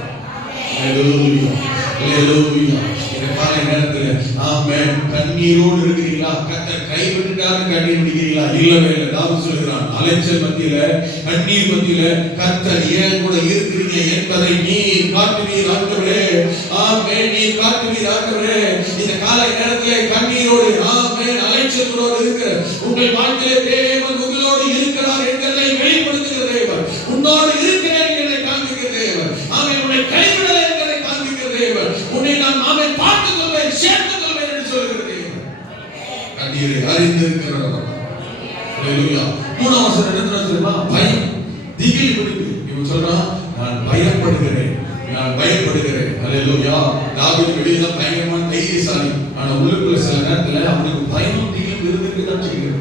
ஹalleluya, ஹalleluya. இந்த காலை நேரத்தில் ஆமென், கண்ணீரோடு இருக்கிறீங்களா? கர்த்தர் கைவிட்டுட்டாரு கண்ணீர் விடுகிறீங்களா? இல்லவே இல்லை. தாவீது சொல்கிறான், அலைச்சல் மத்தியில, கண்ணீர் மத்தியில கர்த்தர் ஏன் கூட இருக்கிறீங்க என்பதை நீர் காட்டுவீர் ஆண்டவரே. ஆமென், நீர் காட்டுவீர் ஆண்டவரே. இந்த காலை நேரத்திலே கண்ணீரோடு, ஆமென், அலைச்சலோடு இருக்கிற உங்கள் வாழ்க்கையிலே தேவன் உங்களோடு இருக்கிறார் என்பதை வெளிப்படுத்துகிற தேவன், உன்னோடு இருக்கிறார் என்பதை காண்பிக்கிற தேவன், ஆமென், உன்னை கைவிடலை என்பதை காண்பிக்கிற தேவன், உன்னை நான் ஆமென் பார்த்துக் கொள்வேன், சேர்த்துக் கொள்வேன் என்று சொல்கிற தேவன். கண்ணீரை அறிந்திருக்கிறவர். ஹalleluya. 3ஆம் வசனம் என்ன சொல்றா? பயம், திகில் பிடிப்பு. இவன் சொல்றான், நான் பயப்படுகிறேன், நான் பயப்படுகிறேன். ஹalleluya. தாவீது வெளியில பயங்கரமான தைரியசாலி, ஆனா உள்ளுக்குள்ள சில நேரத்துல அவனுக்கு பயமும் திகிலும் இருந்துட்டு தான் செய்கிறது.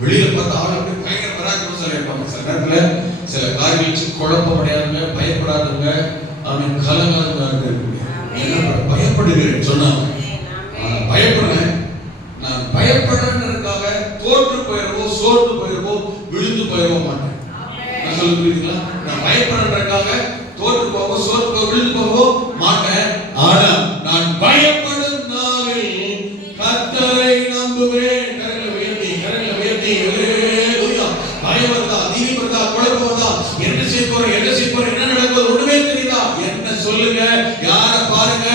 வெளியில பார்த்தா ஆளுக்கு பயங்கர பராக்கிரமசாலி இருப்பாங்க. சில நேரத்துல சில காரியங்களுக்கு குழப்பம் அடையாதவங்க, பயப்படாதவங்க, அவன் கலங்காதவங்க இருக்கு. பயப்படுகிறேன் சொன்னாங்க. பயப்படுறேன், நான் பயப்படுறேன்றதுக்காக தோற்று போயிடவோ, சோர்ந்து போயிடவோ, விழுந்து போயிடவோ மாட்டேன். நான் சொல்ல புரியுதுங்களா? நான் பயப்படுறதுக்காக தோற்று போவோ, சோர்ந்து போவோ, விழுந்து போவோ மாட்டேன். ஆனா நான் பயப்படும் நாளில் கர்த்தரை நம்புவேன். கரங்களை உயர்த்தி, கரங்களை உயர்த்தி, ஹalleluya. பயம் வருதா, திகில் வருதா, குழப்பம் வருதா, என்ன செய்ய போறேன், என்ன செய்ய போறேன், என்ன நடக்குது ஒண்ணுமே தெரியுதா? என்ன சொல்லுங்க, யார பாருங்க,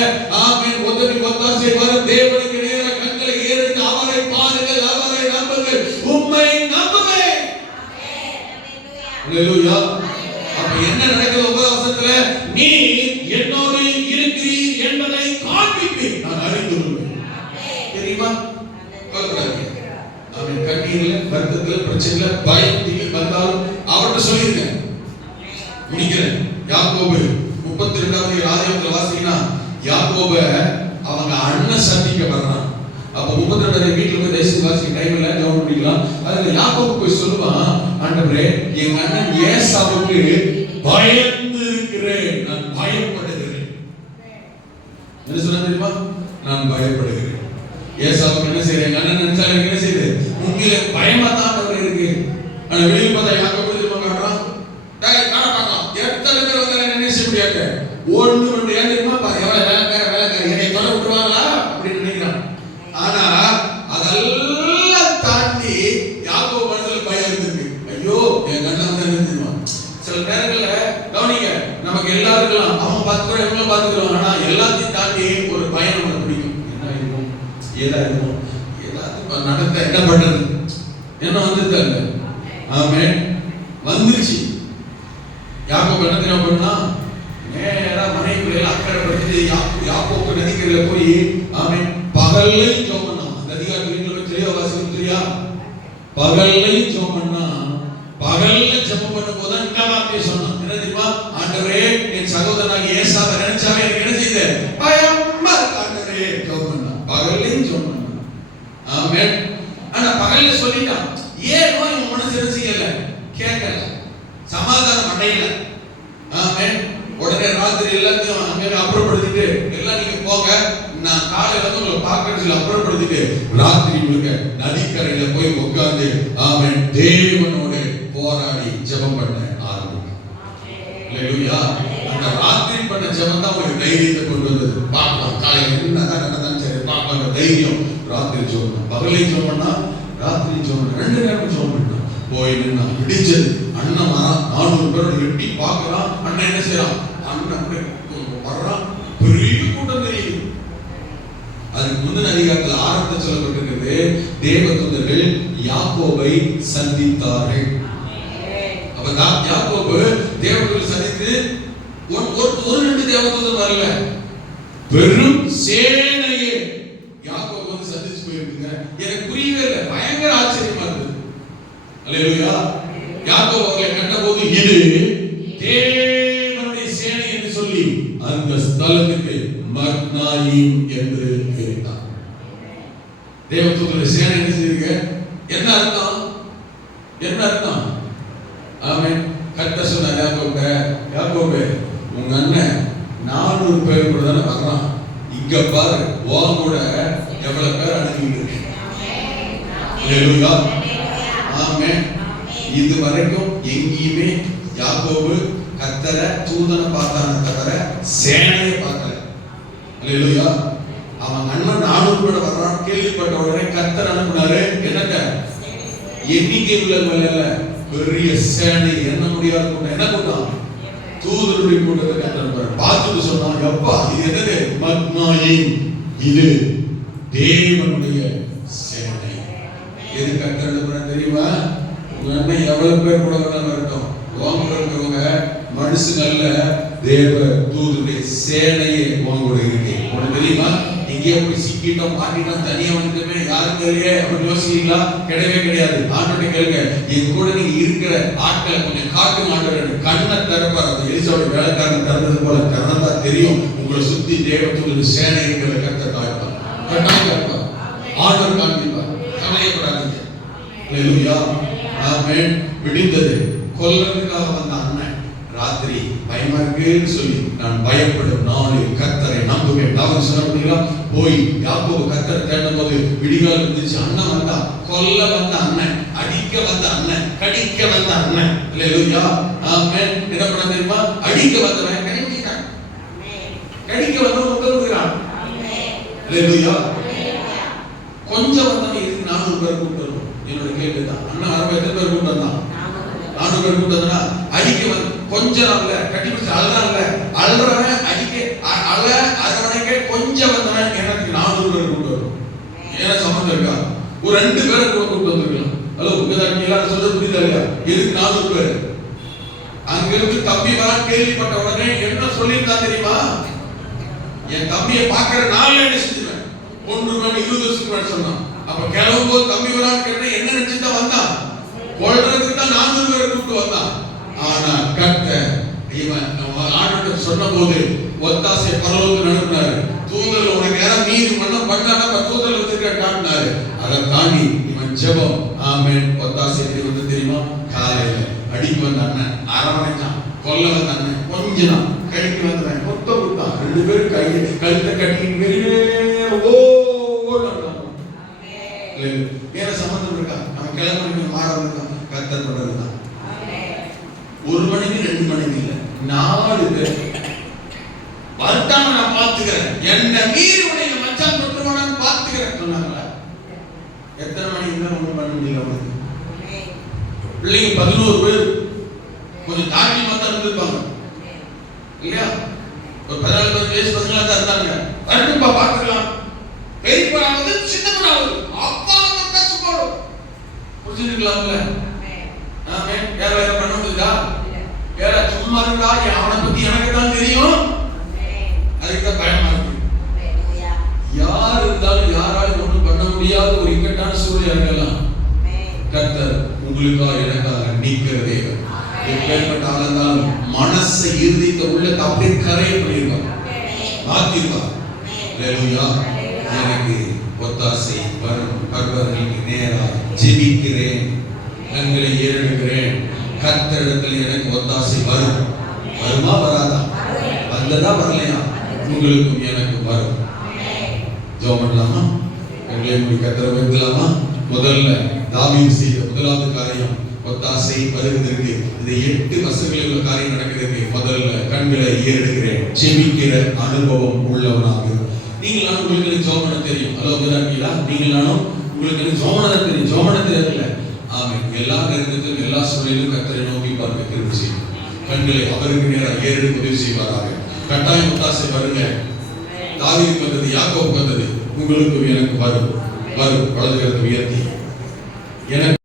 ஆமென், ஒத்தடி ஒத்தாசை வரும் தேவனுக்கு நேராக கண்களை ஏறெடுத்து அவரை பாருங்கள், அவரை நம்புங்கள், உம்மை நம்புவேன். ஹalleluya. அப்ப என்ன நடக்குது? 9ஆம் வசனத்துல, நீ என்னோடு இருக்கிறீர் என்பதை காண்பிப்பீர், நான் அறிந்து கொள்வேன். தெரியுமா? கவலைப்படாதீங்க. அவன் கண்ணீர்ல, வருத்தத்துல, பிரச்சனையில, பயம், திகில் வந்தாலும் அவர்கிட்ட சொல்லிருங்க. முடிக்கிறேன். யாக்கோபு 32வது ஆதியாகமத்துல வாசிங்கன்னா, யாக்கோபு அவங்க அண்ணன் சந்திக்க வர்றான். அப்ப 32 வீட்டுல போய் தேசிய வாசிக்க டைம் இல்ல, ஜெபம் பண்ணிக்கலாம். அதுல யாக்கோபு போய் சொல்லுவான், ஆண்டவரே, என் அண்ணன் ஏசாவுக்கு பயந்து இருக்கிறேன், நான் பயப்படுகிறேன். என்ன சொன்னா தெரியுமா? நான் பயப்படுகிறேன். ஏசாவுக்கு என்ன செய்யறேன்? அண்ணன் நினைச்சா எனக்கு என்ன செய்யுது? உண்மையில பயமா தான் இருக்கு. ஆனா வெளியில் பார்த்தா யாக்கோபு தெரியுமா காட்டுறான்? டேய் காண பார்க்கலாம், எத்தனை பேர் வந்தாலும் என்ன செய்ய முடியாது, ஒண்ணு ரெண்டு ஏன் தெரியுமா? எவ்வளவு வேலைக்கார என்னை தொலை விட்டுருவாங்களா அப்படின்னு நினைக்கிறான். ஆனா அதெல்லாம் தாண்டி யாக்கோபு மனசுல பயம் இருக்கு. ஐயோ, என் கண்ணை வந்து என்ன தெரியுமா? சில நேரங்கள்ல கவனிங்க, நமக்கு எல்லாருக்கும் அவன் பார்த்துக்கிறோம், எவ்வளவு பார்த்துக்கிறோம், ஆனா எல்லாத்தையும் தாண்டி ஒரு பயம் நமக்கு பிடிக்கும். என்ன இருக்கும், ஏதா இருக்கும், ஏதாவது நடத்த என்ன பண்றது, என்ன வந்துருக்காங்க. ஆமென், வந்துருச்சு. யாக்கோபு என்ன தெரியுமா பண்ணா? நேரா மனைவிக்குள்ள அக்கறை படுத்தி யாக்கோபு நதிக்கரையில போய், ஆமென், பகல்லையும் ஜெபம் பண்ணான். அந்த அதிகாரத்துல நீங்க தெரிய வாசிக்கும் தெரியா? பகல்லையும் ஜெபம் பண்ணா. பகல்ல ஜெபம் பண்ணும்போது இந்த வார்த்தையை சொன்னான். என்ன தெரியுமா? ஆண்டவரே, என் சகோதரனாகிய ஏசாவை நினைச்சாவே எனக்கு என்ன செய்யுது? பயமா இருக்கு ஆண்டவரே. ஜெபம் பண்ணான், பகல்லையும் ஜெபம் பண்ணான். ஆமென். ஆனா பகல்ல சொல்லிட்டான், ஏன் சமையல. ஆமென். உடனே ராத்திரி எல்லாத்தையும் அங்க அப்புறப்படுத்திட்டு எல்லாம் நீங்க போங்க, நான் காலையில வந்து உங்களை பார்க்கறதுல அப்புறப்படுத்திட்டு ராத்திரி முழுக்க நதிக்கரையில போய் உட்கார்ந்து ஆமென் தேவனோடு போராடி ஜெபம் பண்ண ஆரம்பிக்கும். அல்லேலூயா. அந்த ராத்திரி பண்ண ஜெபம் தான் ஒரு தைரியத்தை கொண்டு வந்தது. பார்க்கலாம் காலையில என்னதான் நடந்தாலும் சரி பார்க்கலாம், அந்த தைரியம். ராத்திரி ஜெபம், பகலை ஜெபம் பண்ணா, ராத்திரி ஜெபம், 2 நேரம் ஜெபம் பண்ணா. போய் நின்னா பிடிச்சது அண்ணன் வரான், 400 பேரோட எட்டி பார்க்கறான். அண்ணன் என்ன செய்யறான்? அண்ணன் வர்றான், பெரிய கூட்டம் தெரியுது. அதுக்கு முந்தின அதிகாரத்தில் ஆரம்பத்தில் சொல்லப்பட்டிருக்கிறது, தேவதூதர்கள் யாக்கோபை சந்தித்தார்கள். அப்ப யாக்கோபு தேவதூதர்கள் சந்தித்து ஒரு 2 தேவதூதர் வரல, பெரும் சேனையே யாக்கோபு வந்து சந்திச்சு போயிருக்குங்க. எனக்கு புரியவே இல்லை, பயங்கர ஆச்சரியமா இருந்தது. அல்லேலூயா. யாக்கோபு அவர்களை கண்டபோது இது தேவனுடைய சேனை என்று சொல்லி அந்த ஸ்தலத்துக்கு மக்னாயிம் என்று பெயரிட்டார். தேவதூதருடைய சேனை என்ன செய்யுங்க? என்ன அர்த்தம்? என்ன அர்த்தம்? ஆமென். கர்த்தர் சொன்னார் யாக்கோபே, உங்க அண்ணன் 400 பேர் கூட தானே வர்றான், இங்க பாரு உன் கூட எவ்வளவு பேர் அனுப்பிட்டு இருக்கேன். அல்லேலூயா. ஆமென். இது வரைக்கும் எங்கேயுமே யாக்கோபு கர்த்தரை தூதனை பார்த்தானே தவிர சேனையை பார்க்கல. அல்லேலூயா. அவன் அண்ணன் 400 பேர் வர்றான் கேள்விப்பட்ட உடனே கர்த்தர் அனுப்பினாரு. என்னங்க? எண்ணிக்கை உள்ள பெரிய சேனை, என்ன முடியாத கூட்டம். என்ன கூட்டம்? தூதருடைய கூட்டத்தை கர்த்தர் பார்த்துட்டு சொன்னான், எப்பா இது என்னது? மக்னாயிம், இது தேவனுடைய சேனை. எது கர்த்தர் அனுப்புறாரு தெரியுமா? உங்க அண்ணன் எவ்வளவு பேர் கூட வரட்டும், உங்க இருக்கிறவங்க மனுஷங்க அல்ல, தேவ தூதருடைய சேனையே உங்களோட இருக்கு. உனக்கு தெரியுமா? இங்கே போய் சிக்கிட்டோம் மாட்டிட்டோம் தனியா வந்துட்டுமே யாரும் தெரியல அப்படின்னு யோசிக்கிறீங்களா? கிடையவே கிடையாது. ஆண்டோட கேளுங்க, என் கூட நீங்க இருக்கிற ஆட்களை கொஞ்சம் காட்டு ஆண்டவர் கண்ணை திறப்பார். அந்த எலிசாவோட வேலைக்காரனை திறந்தது போல திறந்தா தெரியும் உங்களை சுத்தி தேவதூதருடைய சேனை இருக்கிற கர்த்தர் காப்பார். கட்டாயம் காப்பார். ஆண்டவர் காண்பிப்பார். கவலையப்படாதீங்க. அல்லேலூயா. ஆமென். விடிந்தது. கொல்றதுக்காக வந்த அண்ணன் ராத்திரி பயமா இருக்குன்னு சொல்லி நான் பயப்படும் நாளில் கர்த்தரை நம்புவேன். அவர் சொன்னீங்களா? போய் யாக்கோபு கர்த்தரை தேடும் போது விடிகால் இருந்துச்சு. அண்ணன் வந்தா, கொல்ல வந்த அண்ணன், அடிக்க வந்த அண்ணன், கடிக்க வந்த அண்ணன். அல்லேலூயா. ஆமென். என்ன பண்ண தெரியுமா? அடிக்க வந்தவன் கடிக்கிறான், கடிக்க வந்தவன் உத்தரவுகிறான். அல்லேலூயா. கொஞ்சம் வந்தவன் இதுக்கு 400 பேர் கூப்பிட்டு வரும். என்னோட கேள்விதான், அண்ணன் வரப்ப எத்தனை பேர் கூப்பிட்டு வந்தான்? 400 பேர் கூப்பிட்டு வந்தா அடிக்க வந்து கொஞ்சம் இல்ல, கட்டி பிடிச்சு அழுறாங்க, அழுறவன் அடிக்க அழ அரவணைக்க கொஞ்சம் வந்தவன் எனக்கு 400 பேர் கூப்பிட்டு வரும். ஏன்னா சம்பந்தம் இருக்கா? ஒரு 2 பேரை கூட கூப்பிட்டு வந்துருக்கலாம். ஹலோ எல்லாரும் சொல்றது புரியுதா இல்லையா? எதுக்கு 400 பேர்? அங்க இருந்து தம்பி வர கேள்விப்பட்ட உடனே என்ன சொல்லியிருந்தா தெரியுமா? என் தம்பியை பார்க்கிற நாள்ல என்ன செஞ்சுவேன்? 1 மணி 20 வருஷத்துக்கு சொன்னான். அப்ப கிளம்பும் போது தம்பி வரான்னு கேட்டா என்ன நினைச்சுதான் வந்தான்? கொள்றதுக்கு தான் 400 பேரை கூப்பிட்டு வந்தான். ஆனா கர்த்தர் இவன் ஆண்டவர் சொன்ன போது ஒத்தாசை பரலோகத்துக்கு அனுப்பினாரு. தூதர்கள் உனக்கு யாரும் மீறி மன்னம் பண்ணாங்க, தூதர்கள் வச்சிருக்க காட்டினாரு. அதை தாண்டி இவன் ஜெபம். ஆமென். ஒத்தாசை வந்து தெரியுமா? காலையில அடிக்க வந்த அண்ணன் அரவணைச்சான், கொல்ல வந்த அண்ணன் கொஞ்சம் கைக்கு வந்தவன் மொத்த கொடுத்தான். 2 பேரும் கழுத்தை கட்டி வெளியே வேற சம்பந்தம் இருக்கா? அவன் கிளம்பி மாறவன் கர்த்தர் பண்றதுதான். 1 மணிக்கு 2 மணிக்கு இல்ல, 4 பேர் வரட்டாம நான் பாத்துக்கிறேன், என்ன மீறி உடைய மச்சான் தொட்டுவானான்னு பாத்துக்கிறேன் சொன்னாங்களா? எத்தனை மணிக்கு தான் ஒண்ணும் பண்ண முடியல. அவனுக்கு பிள்ளைங்க 11 பேர் கொஞ்சம் தாண்டி மத்தம் இருந்திருப்பாங்க இல்லையா? ஒரு 14 வயசு பசங்களா தான் இருந்தாங்க. வரட்டும்பா பாத்துக்கலாம். பெரியப்பா வந்து சின்னவனாவது அப்பா வந்து சும்மாடும் புரிஞ்சுக்கலாம்ல? ஆமென். யார வேற பண்ண முடியுதா? யார சும்மா இருக்கா? அவனை பத்தி எனக்கு தான் தெரியும். அதுக்கு தான் பயமா இருக்கு. யார் இருந்தாலும் யாராலும் ஒன்றும் பண்ண முடியாத ஒரு இக்கட்டான சூழ்நிலை இருக்கலாம். கர்த்தர் உங்களுக்காக எனக்காக நீக்கிற தேவன். எப்பேற்பட்ட ஆளா இருந்தாலும் மனசை இருதயத்தை உள்ளத்தை அப்படியே கரைய பண்ணிருவார், மாத்திருவார். அல்லேலூயா. எனக்கு ஒத்தாசை வரும். பர்வதங்களுக்கு நேராக ஜெபிக்கிறேன், கண்களை ஏறெடுக்கிறேன், கர்த்தரிடத்தில் எனக்கு ஒத்தாசை வரும். வருமா வராதா? வந்ததா வரலையா? உங்களுக்கும் எனக்கும் வரும். ஜெபம் பண்ணலாமா? எங்களை மூடி கர்த்தரை உயர்த்தலாமா? முதல்ல தாவீது செய்த முதலாவது காரியம் ஒத்தாசை வருவதற்கு இந்த 8 வசனங்களில் உள்ள காரியம் நடக்கிறதுக்கு முதல்ல கண்களை ஏறெடுக்கிறேன், ஜெபிக்கிற அனுபவம் உள்ளவனாக. நீங்கள் நானும் உங்களுக்கு ஜெபம் பண்ண தெரியும். ஹலோ பிதாக்கீலா, நீங்கள் நானும் உங்களுக்கு ஜெபம் பண்ண தெரியும். ஜெபம் பண்ண தெரியல. ஆமென். எல்லா நேரத்திலும் எல்லா சூழலிலும் கர்த்தரை நோக்கி பார்க்க கிருபை செய்யும். கண்களை அவருக்கு நேராக ஏறெடுக்க உதவி செய்வாராக. கட்டாயம் ஒத்தாசை வருங்க. தாவீதுக்கு வந்தது, யாக்கோபுக்கு வந்தது, உங்களுக்கும் எனக்கு வரும். வலது கரத்தை உயர்த்தி எனக்கு